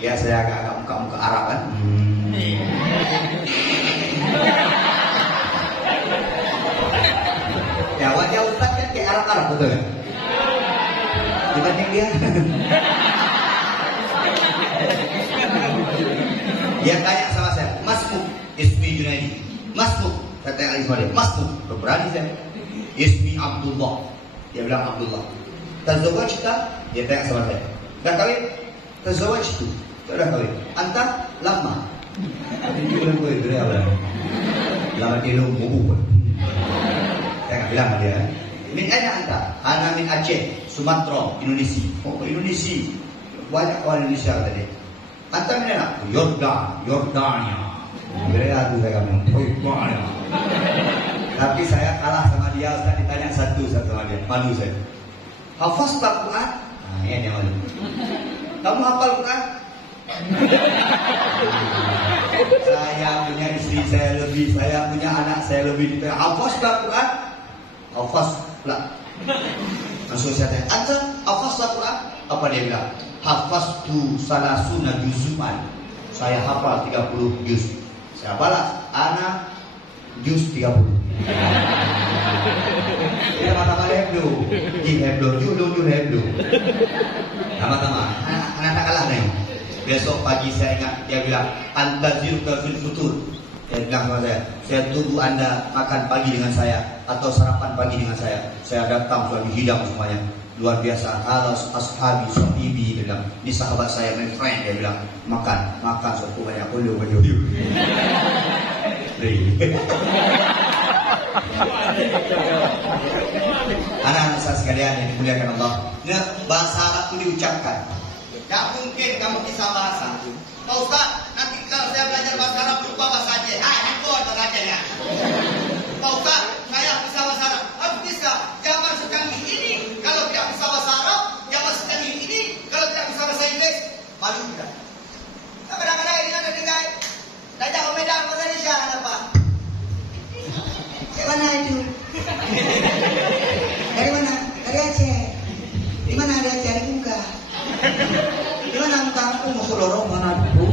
Ya saya agak muka Arab kan. betul kan? Dibanding dia. Dia tanya sama saya, Masmuk, ismi Junaidi. Masmuk, saya tanya lagi sama dia, Masmuk, berani saya. Ismi Abdullah. Dia bilang Abdullah. Tazawwajta? Dia tanya sama saya. Dah kahwin? Tazawwajtu. Sudah kahwin. Anta lama. Dia bilang gue itu ya bilang. Lama dia lu bubu. Saya nggak bilang sama dia. Min aina anta? Ana min Aceh, Sumatera, Indonesia. Oh, Indonesia. Banyak orang Indonesia tadi. Anta min aina? Yordania. Saya ngomong, Yordania. Tapi saya kalah sama dia, Ustaz ditanya satu sama dia, malu saya. Hafaz Quran? Nah, ini yang malu. Kamu hafal Quran? Saya punya istri saya lebih, saya punya anak saya lebih. Hafaz Quran? Hafaz pula. Langsung saya tanya, anta hafaz Quran? Apa dia bilang? Hafaz tu salasuna juz'an. Saya hafal 30 juz. Saya balas, ana juz 30. Dia sama-sama hebdo. Di hebdo, judul hebdo. Sama-sama. Anak tak kalah nih. Besok pagi saya ingat dia bilang, antazir fil futur. Dia bilang sama saya tunggu Anda makan pagi dengan saya atau sarapan pagi dengan saya. Saya datang sudah dihidang semuanya. Luar biasa. Kalau ashabi, sahibi, dia bilang, ini sahabat saya, my friend, dia bilang, makan suatu banyak ulu. Anak-anak saya sekalian yang dimuliakan Allah, bahasa Arab itu diucapkan. Tak mungkin kamu bisa bahasa. Pak Ustaz, nanti kalau saya belajar bahasa Arab lupa bahasa Aceh. Handphone bahasa Aceh ya. Pak Ustaz, saya bisa bahasa Arab. Harus bisa. Jangan secanggih ini kalau tidak bisa bahasa Arab. Jangan secanggih ini kalau tidak bisa bahasa Inggris. Malu tidak? Kadang-kadang ini ada dengar. Dajak ke Medan bahasa Indonesia apa? Dari mana itu? Dari mana? Dari Aceh. Di mana ada Aceh? Di muka. Di mana muka aku? Musuh lorong mana itu?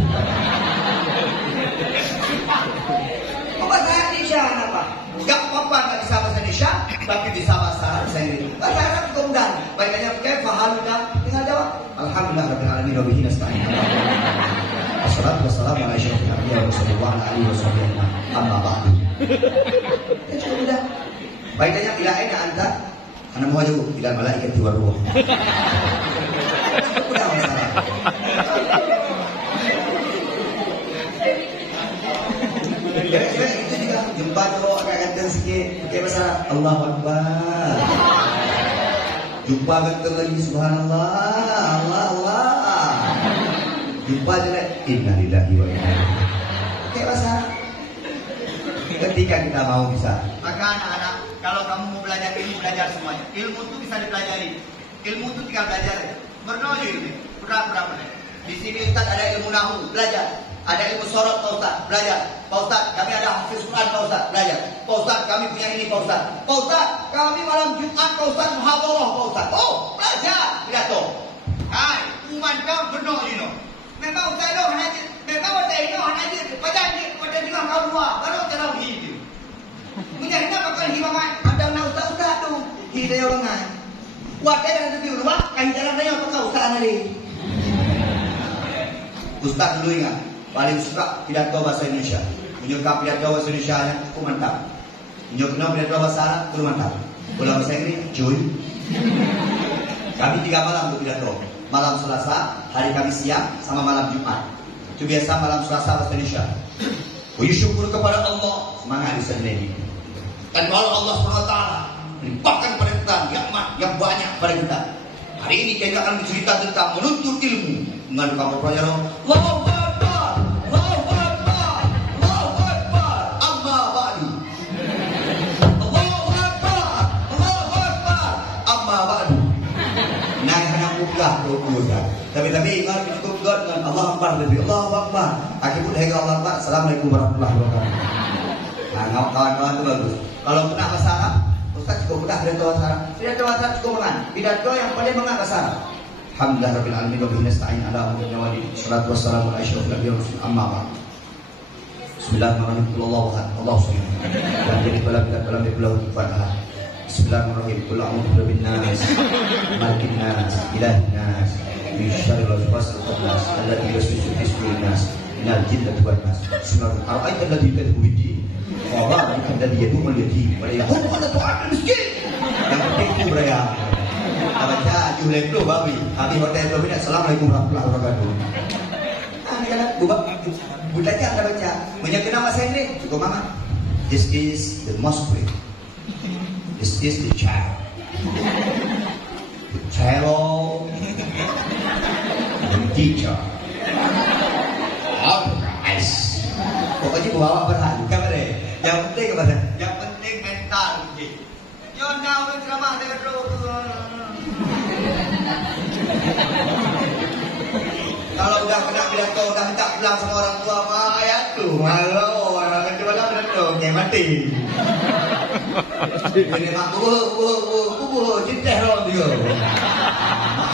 Bahasa Indonesia apa? Gak apa-apa gak bisa bahasa Indonesia, tapi bisa bahasa Arab saya ini. Bahasa Arab juga mudah. Baiknya kayak paham udah, tinggal jawab. Alhamdulillah rabbil alamin wa bihi nasta'in. Wassalatu wassalamu ala asyrofil anbiya'i wa sallallahu alaihi wasallam. Amma ba'du. Ya cukup mudah. Baiknya ila aina anta? Ana mau jauh ila malaikati war ruh. Udah masalah. Itu juga jumpa cowok agak ganteng sikit pakai bahasa Allahu Akbar. Jumpa ganteng lagi subhanallah, Allah. Jumpa jelek innalillahi wa inna ilaihi. Pakai bahasa ketika kita mau bisa. Maka anak-anak, kalau kamu mau belajar ilmu, belajar semuanya. Ilmu itu bisa dipelajari. Ilmu itu tinggal belajar. Bernoji ini, berapa nih? Di sini Ustaz ada ilmu nahu, belajar. Ada ilmu sorot, Pak Ustaz, belajar. Pak Ustaz, kami ada hafiz Quran, Pak Ustaz, belajar. Pak Ustaz, kami punya ini, Pak Ustaz. Pak Ustaz, kami malam Jumat, Pak Ustaz, muhadharah, Pak Ustaz. Oh, belajar, pidato. Hai, umat kau bernoji no. Memang Ustaz lo hanya, memang Ustaz lo hanya pada juga kau dua, baru terlalu hidup. Punya hendak bakal hibangan, ada nak Ustaz tu, hidup orang. Wadah yang lebih luas, kan jalannya apa kau Ustaz nanti. Ustaz dulu ingat, paling suka pidato bahasa Indonesia. Menyuka pidato bahasa Indonesia yang cukup mantap. Menyuka pidato bahasa Arab cukup mantap. Kalau bahasa Inggris, cuy. Kami 3 malam untuk pidato. Malam Selasa, hari Kamis siang, sama malam Jumat. Itu biasa malam Selasa bahasa Indonesia. Bersyukur kepada Allah, semangat bisa ini. Dan kalau Allah SWT melimpahkan pada kita nikmat yang banyak pada kita. Hari ini kita akan bercerita tentang menuntut ilmu. Mengadu kamu pelajaran Allahu Akbar, Allahu Akbar, Allahu Akbar. Amma ba'du. Allahu Akbar, Allahu Akbar. Amma ba'du. Nah, hanya buka kan. Tapi ingat cukup God dengan Allahu Akbar lebih Allahu Akbar. Akibat dari Allahu Akbar. Assalamualaikum warahmatullahi wabarakatuh. Nah, kawan-kawan itu bagus. Kalau pernah bahasa Arab, Ustaz cukup mudah pidato bahasa Arab. Pidato bahasa Arab cukup mengan. Pidato yang paling mengan bahasa Arab. Alhamdulillah rabbil alamin wa bihi nasta'in ala umuri nawali. Shalatu wassalamu ala asyrofil anbiya'i wa rasul amma ba'd. Bismillahirrahmanirrahim. Allahu akbar. Allahu subhanahu. Dan jadi dalam kufuwan ahad. Bismillahirrahmanirrahim. Qul a'udzu birabbin nas, malikin nas, ilahin nas, min syarril waswasil khannas, alladzi yuwaswisu fi sudurin nas, minal jinnati wan nas. Bismillahirrahmanirrahim. Ara'aita alladzi yukazzibu bid-din? Wa ra'aita alladzi yad'u al-yatim wa la yahuddu 'ala ta'amil miskin. Yang penting itu beraya. Baca julek tu babi. Habis hotel tu bila Assalamualaikum warahmatullahi wabarakatuh. Budaya anda baca. Banyak nama bahasa Inggris. Cukup mama. This is the mosque. This is the child. The child. The teacher. All guys. Pokoknya bawa berhal. Kamera. Yang penting apa? Yang penting mental. Jangan kau ceramah dengan terus. Kalau udah kena bilang kau udah minta bilang sama orang tua mah ayat tuh malu orang kecil lah bilang dong yang mati. Ini mak bubu cinta orang dia.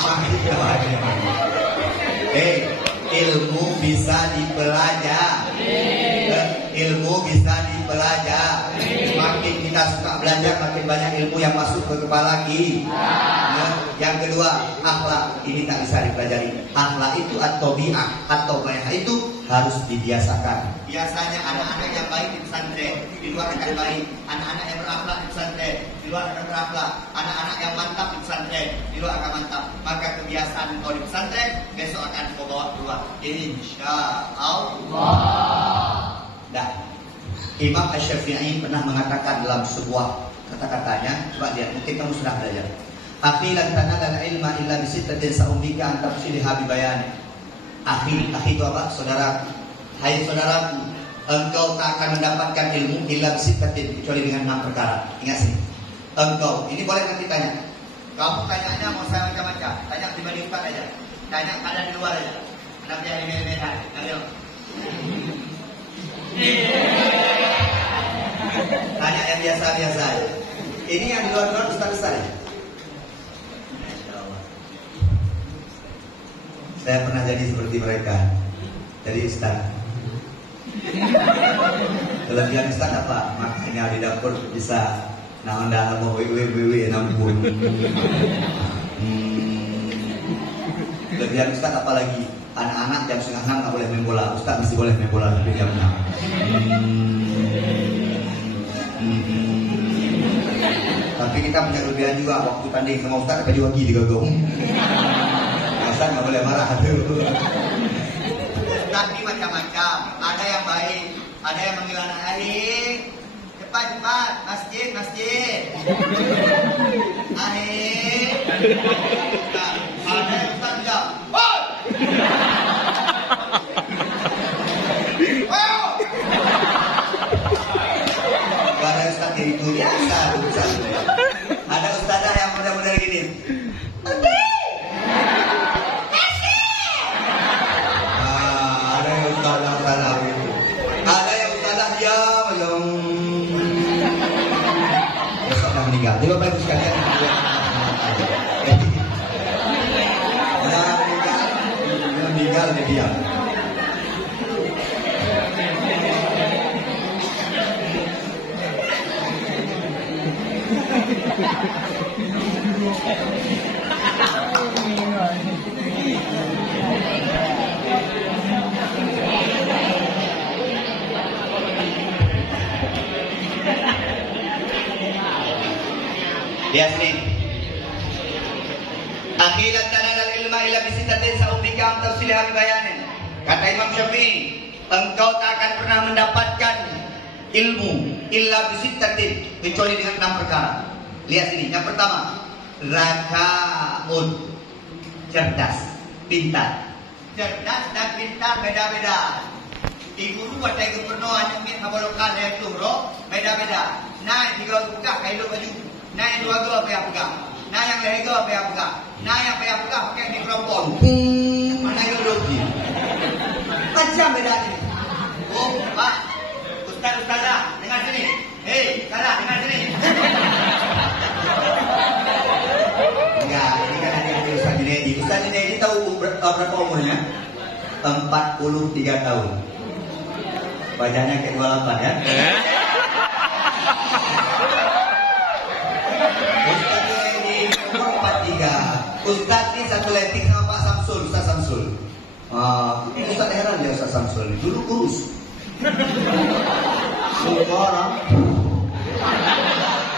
Mati dia. Ilmu bisa dipelajari. Ilmu bisa dipelajari. Makin kita suka belajar, makin banyak ilmu yang masuk ke kepala kita. Yang kedua, akhlak ini tak bisa dipelajari. Akhlak itu at-tabi'ah, at-tabi'ah itu harus dibiasakan. Biasanya anak-anak yang baik di pesantren, di luar akan baik. Anak-anak yang berakhlak di pesantren, di luar akan berakhlak. Anak-anak yang mantap di pesantren, di luar akan mantap. Maka kebiasaan kau di pesantren besok akan kau bawa keluar. Insyaallah. Dah. Imam Asy-Syafi'i pernah mengatakan dalam sebuah kata-katanya, coba lihat, mungkin kamu sudah belajar. Akhi lan tanala ilma illa bi sittatin sa'umbika an tafsiliha bi bayan. Akhi itu apa? Saudara. Hai saudaraku, engkau tak akan mendapatkan ilmu illa bi sittatin kecuali dengan 6 perkara. Ingat sini. Engkau, ini boleh nanti tanya. Kamu tanyanya mau saya macam-macam. Tanya di Madinah aja. Tanya ada di luar aja. Nanti ada di Medan. Ayo. Tanya yang biasa-biasa aja. Ini yang di luar-luar besar-besar ya. Saya pernah jadi seperti mereka. Jadi ustaz. Kelebihan ustaz apa? Makanya di dapur bisa naon-naon mau wewe nampun. Kelebihan ustaz apa lagi? Anak-anak jam 5:30 nggak boleh main bola. Ustaz masih boleh main bola tapi jam 6. Tapi kita punya kelebihan juga. Waktu tanding sama ustaz kita juga gigi digagong. Ustaz nggak boleh marah. Tapi macam-macam. Ada yang baik, ada yang manggil anak adik. Cepat, masjid. Adik. Nah, ada yang ustaz bilang, "Hoi!" Karena ustaz itu biasa. Ada ustazah yang model-model gini. Ada yang ustazah gitu. Ada yang ustazah diam aja. Besok dah meninggal. Jadi Bapak Ibu sekalian. Meninggal dia diam. Lihat sini. Akhirat tanal ilma ila bisittatin sa'ubika am tafsilha bi bayanin. Kata Imam Syafi'i, engkau tak akan pernah mendapatkan ilmu illa bisittatin kecuali dengan 6 perkara. Lihat sini. Yang pertama, rakaun, cerdas, pintar. Cerdas dan pintar beda-beda. Ibu tu buat saya gubernur hanya mungkin mabalokal yang tu, beda-beda. Nah, jika buka kayu baju. Nah yang dua apa yang pegang? Nah yang lega apa yang pegang? Nah yang pegang pakai mikrofon. Mana yang lagi? Macam beda ni. Oh, Pak. Ustazah, dengar sini. Hei, Ustazah, dengar sini. Enggak, ini kan ada Ustaz Junaidi. Ustaz Junaidi tahu berapa umurnya? 43 tahun. Wajahnya kayak 28 ya. Samsul dulu kurus. Sekarang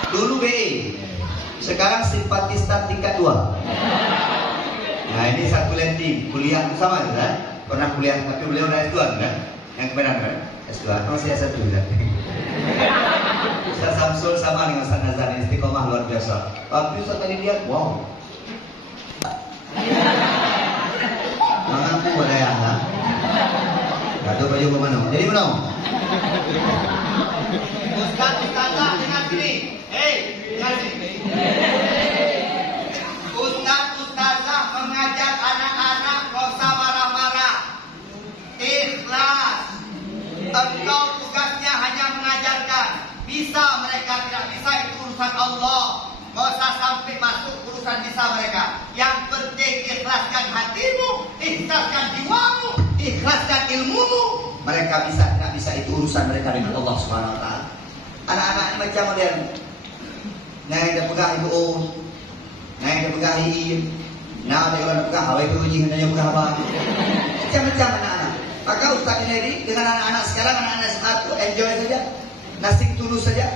dulu BE, sekarang simpatista tingkat 2. Nah ini satu lenti kuliah sama kan? Pernah kuliah tapi beliau udah S2 kan? Yang kebenaran kan? S2, masih S1 kan? Ustaz Samsul sama dengan Ustaz Nazar, istiqomah luar biasa. Tapi Ustaz tadi lihat, wow. Mengaku pada yang lah. Gak tahu baju kemana. Jadi mana? Ustaz-ustazah dengar sini. Hei, dengar sini. Ustaz-ustazah mengajar anak-anak gak usah marah-marah. Ikhlas. Engkau tugasnya hanya mengajarkan. Bisa mereka, tidak bisa itu urusan Allah. Gak usah sampai masuk urusan bisa mereka. Yang penting ikhlaskan hatimu, ikhlaskan jiwamu, ikhlaskan ilmumu. Mereka bisa, tidak bisa itu urusan mereka dengan Allah Subhanahu Wa Taala. Anak-anak ini macam modern. Nah yang dia pegang ibu O, nah yang dia pegang I, nah dia orang pegang awal itu uji hendaknya pegang apa? Macam-macam anak-anak. Maka Ustaz ini dengan anak-anak sekarang, anak-anak satu enjoy saja, nasib tulus saja.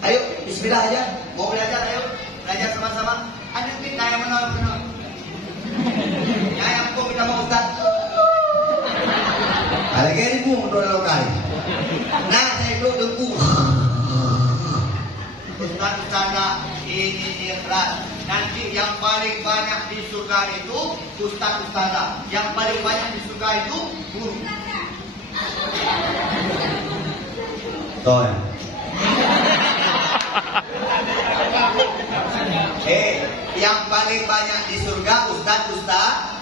Ayo, bismillah aja. Mau belajar, ayo. Belajar sama-sama. Ada kita yang menolak. Ya, yang kau kita mau Ustaz. Ada kali pun untuk lokal. Nah, saya duduk dengku. Ustaz-ustazah ini ikhlas. Nanti yang paling banyak di surga itu ustaz-ustazah. Yang paling banyak di surga itu guru. Tuh. Yang paling banyak di surga ustaz-ustazah.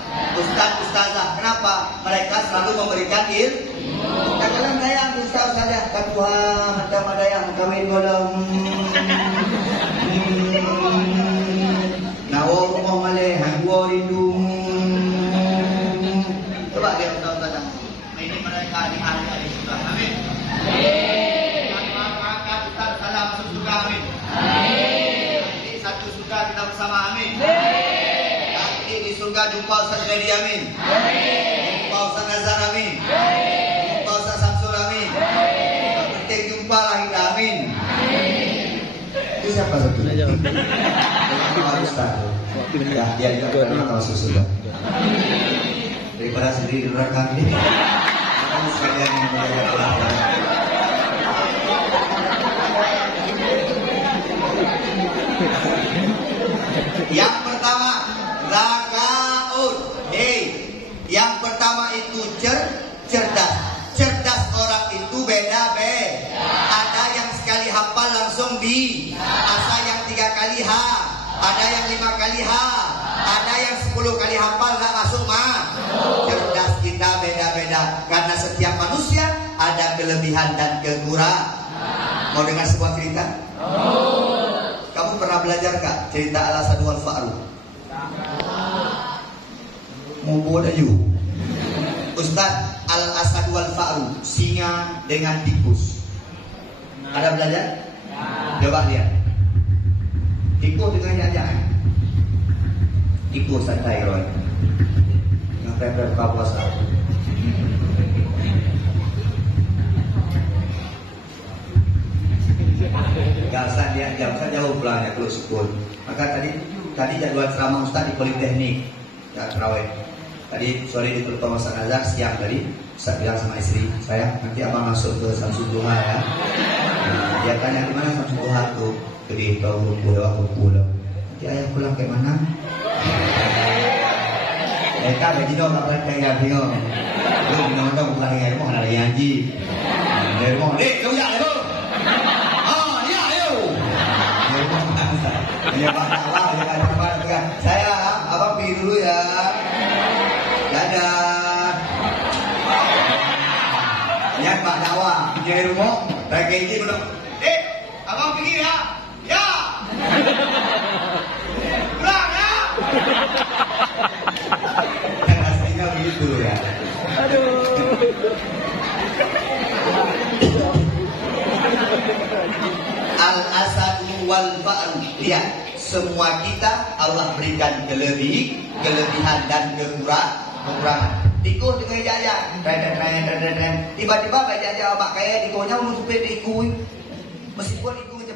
Kenapa? Mereka selalu memberikan ilmu. Kadang-kadang saya ustaz-ustazah ketua macam ada yang kawin golong. Nawa rumah malih hangguo rindu. Coba lihat ustaz-ustazah. Ini mereka di hari-hari surga. Amin. Angkat ustaz salam masuk surga. Amin. Nanti satu surga kita bersama. Amin. Nanti di surga jumpa Ustaz Jadi. Amin. Jumpa Ustaz Nazar. Amin. Jumpa Ustaz Samsul. Amin. Yang penting jumpa lah kita. Amin. Itu siapa satu? Ustaz. Ya, dia juga pernah masuk surga. Daripada sendiri di neraka ini. Makanya sekalian yang menjaga pelajaran. Yang pertama, zakaun. Yang pertama itu cerdas. Cerdas orang itu beda-beda. Ada yang sekali hafal langsung di. Ada yang 3 kali ha. Ada yang 5 kali ha. Ada yang 10 kali hafal nggak masuk mah. Cerdas kita beda-beda. Karena setiap manusia ada kelebihan dan kekurangan. Mau dengar sebuah cerita? Kamu pernah belajar kak cerita Al-Asad wal Fa'ru? Mau bodoh you. Ustaz, Al-Asad wal Fa'ru, singa dengan tikus. Ada belajar? Coba lihat. Tikus dengannya aja. Tikus santai Roy. Yang prepare buka puasa. Gasan dia jam saja jauh pulangnya kalau sekolah. Maka tadi jadwal ceramah Ustaz di Politeknik ya terawih. Tadi sore di Telkom Ustaz Nazar, siang tadi Ustaz bilang sama istri saya, nanti abang masuk ke Samsul Duha ya. Nah, dia tanya di mana Samsul Duha tuh? Jadi tahu aku pulang. Nanti ayah pulang ke mana? Mereka begini tak pernah kayak bingung. Lu bingung pulang yang rumah ada ngaji. Dari rumah, jauh ya lu. Ya Pak Abang, ya saya abang pergi dulu ya. Dadah. Ya Pak Dakwah, jadi rumah, bagi belum. Abang pergi ya. Ya. Pulang ya. Aslinya begitu ya. Aduh. Al-Asad wal Fa'ru. Lihat, semua kita Allah berikan kelebihan dan kekurangan. Tikus dengan ijazah. Tiba-tiba baca aja abak kayak dikonya ulun supaya diikui. Meskipun ikut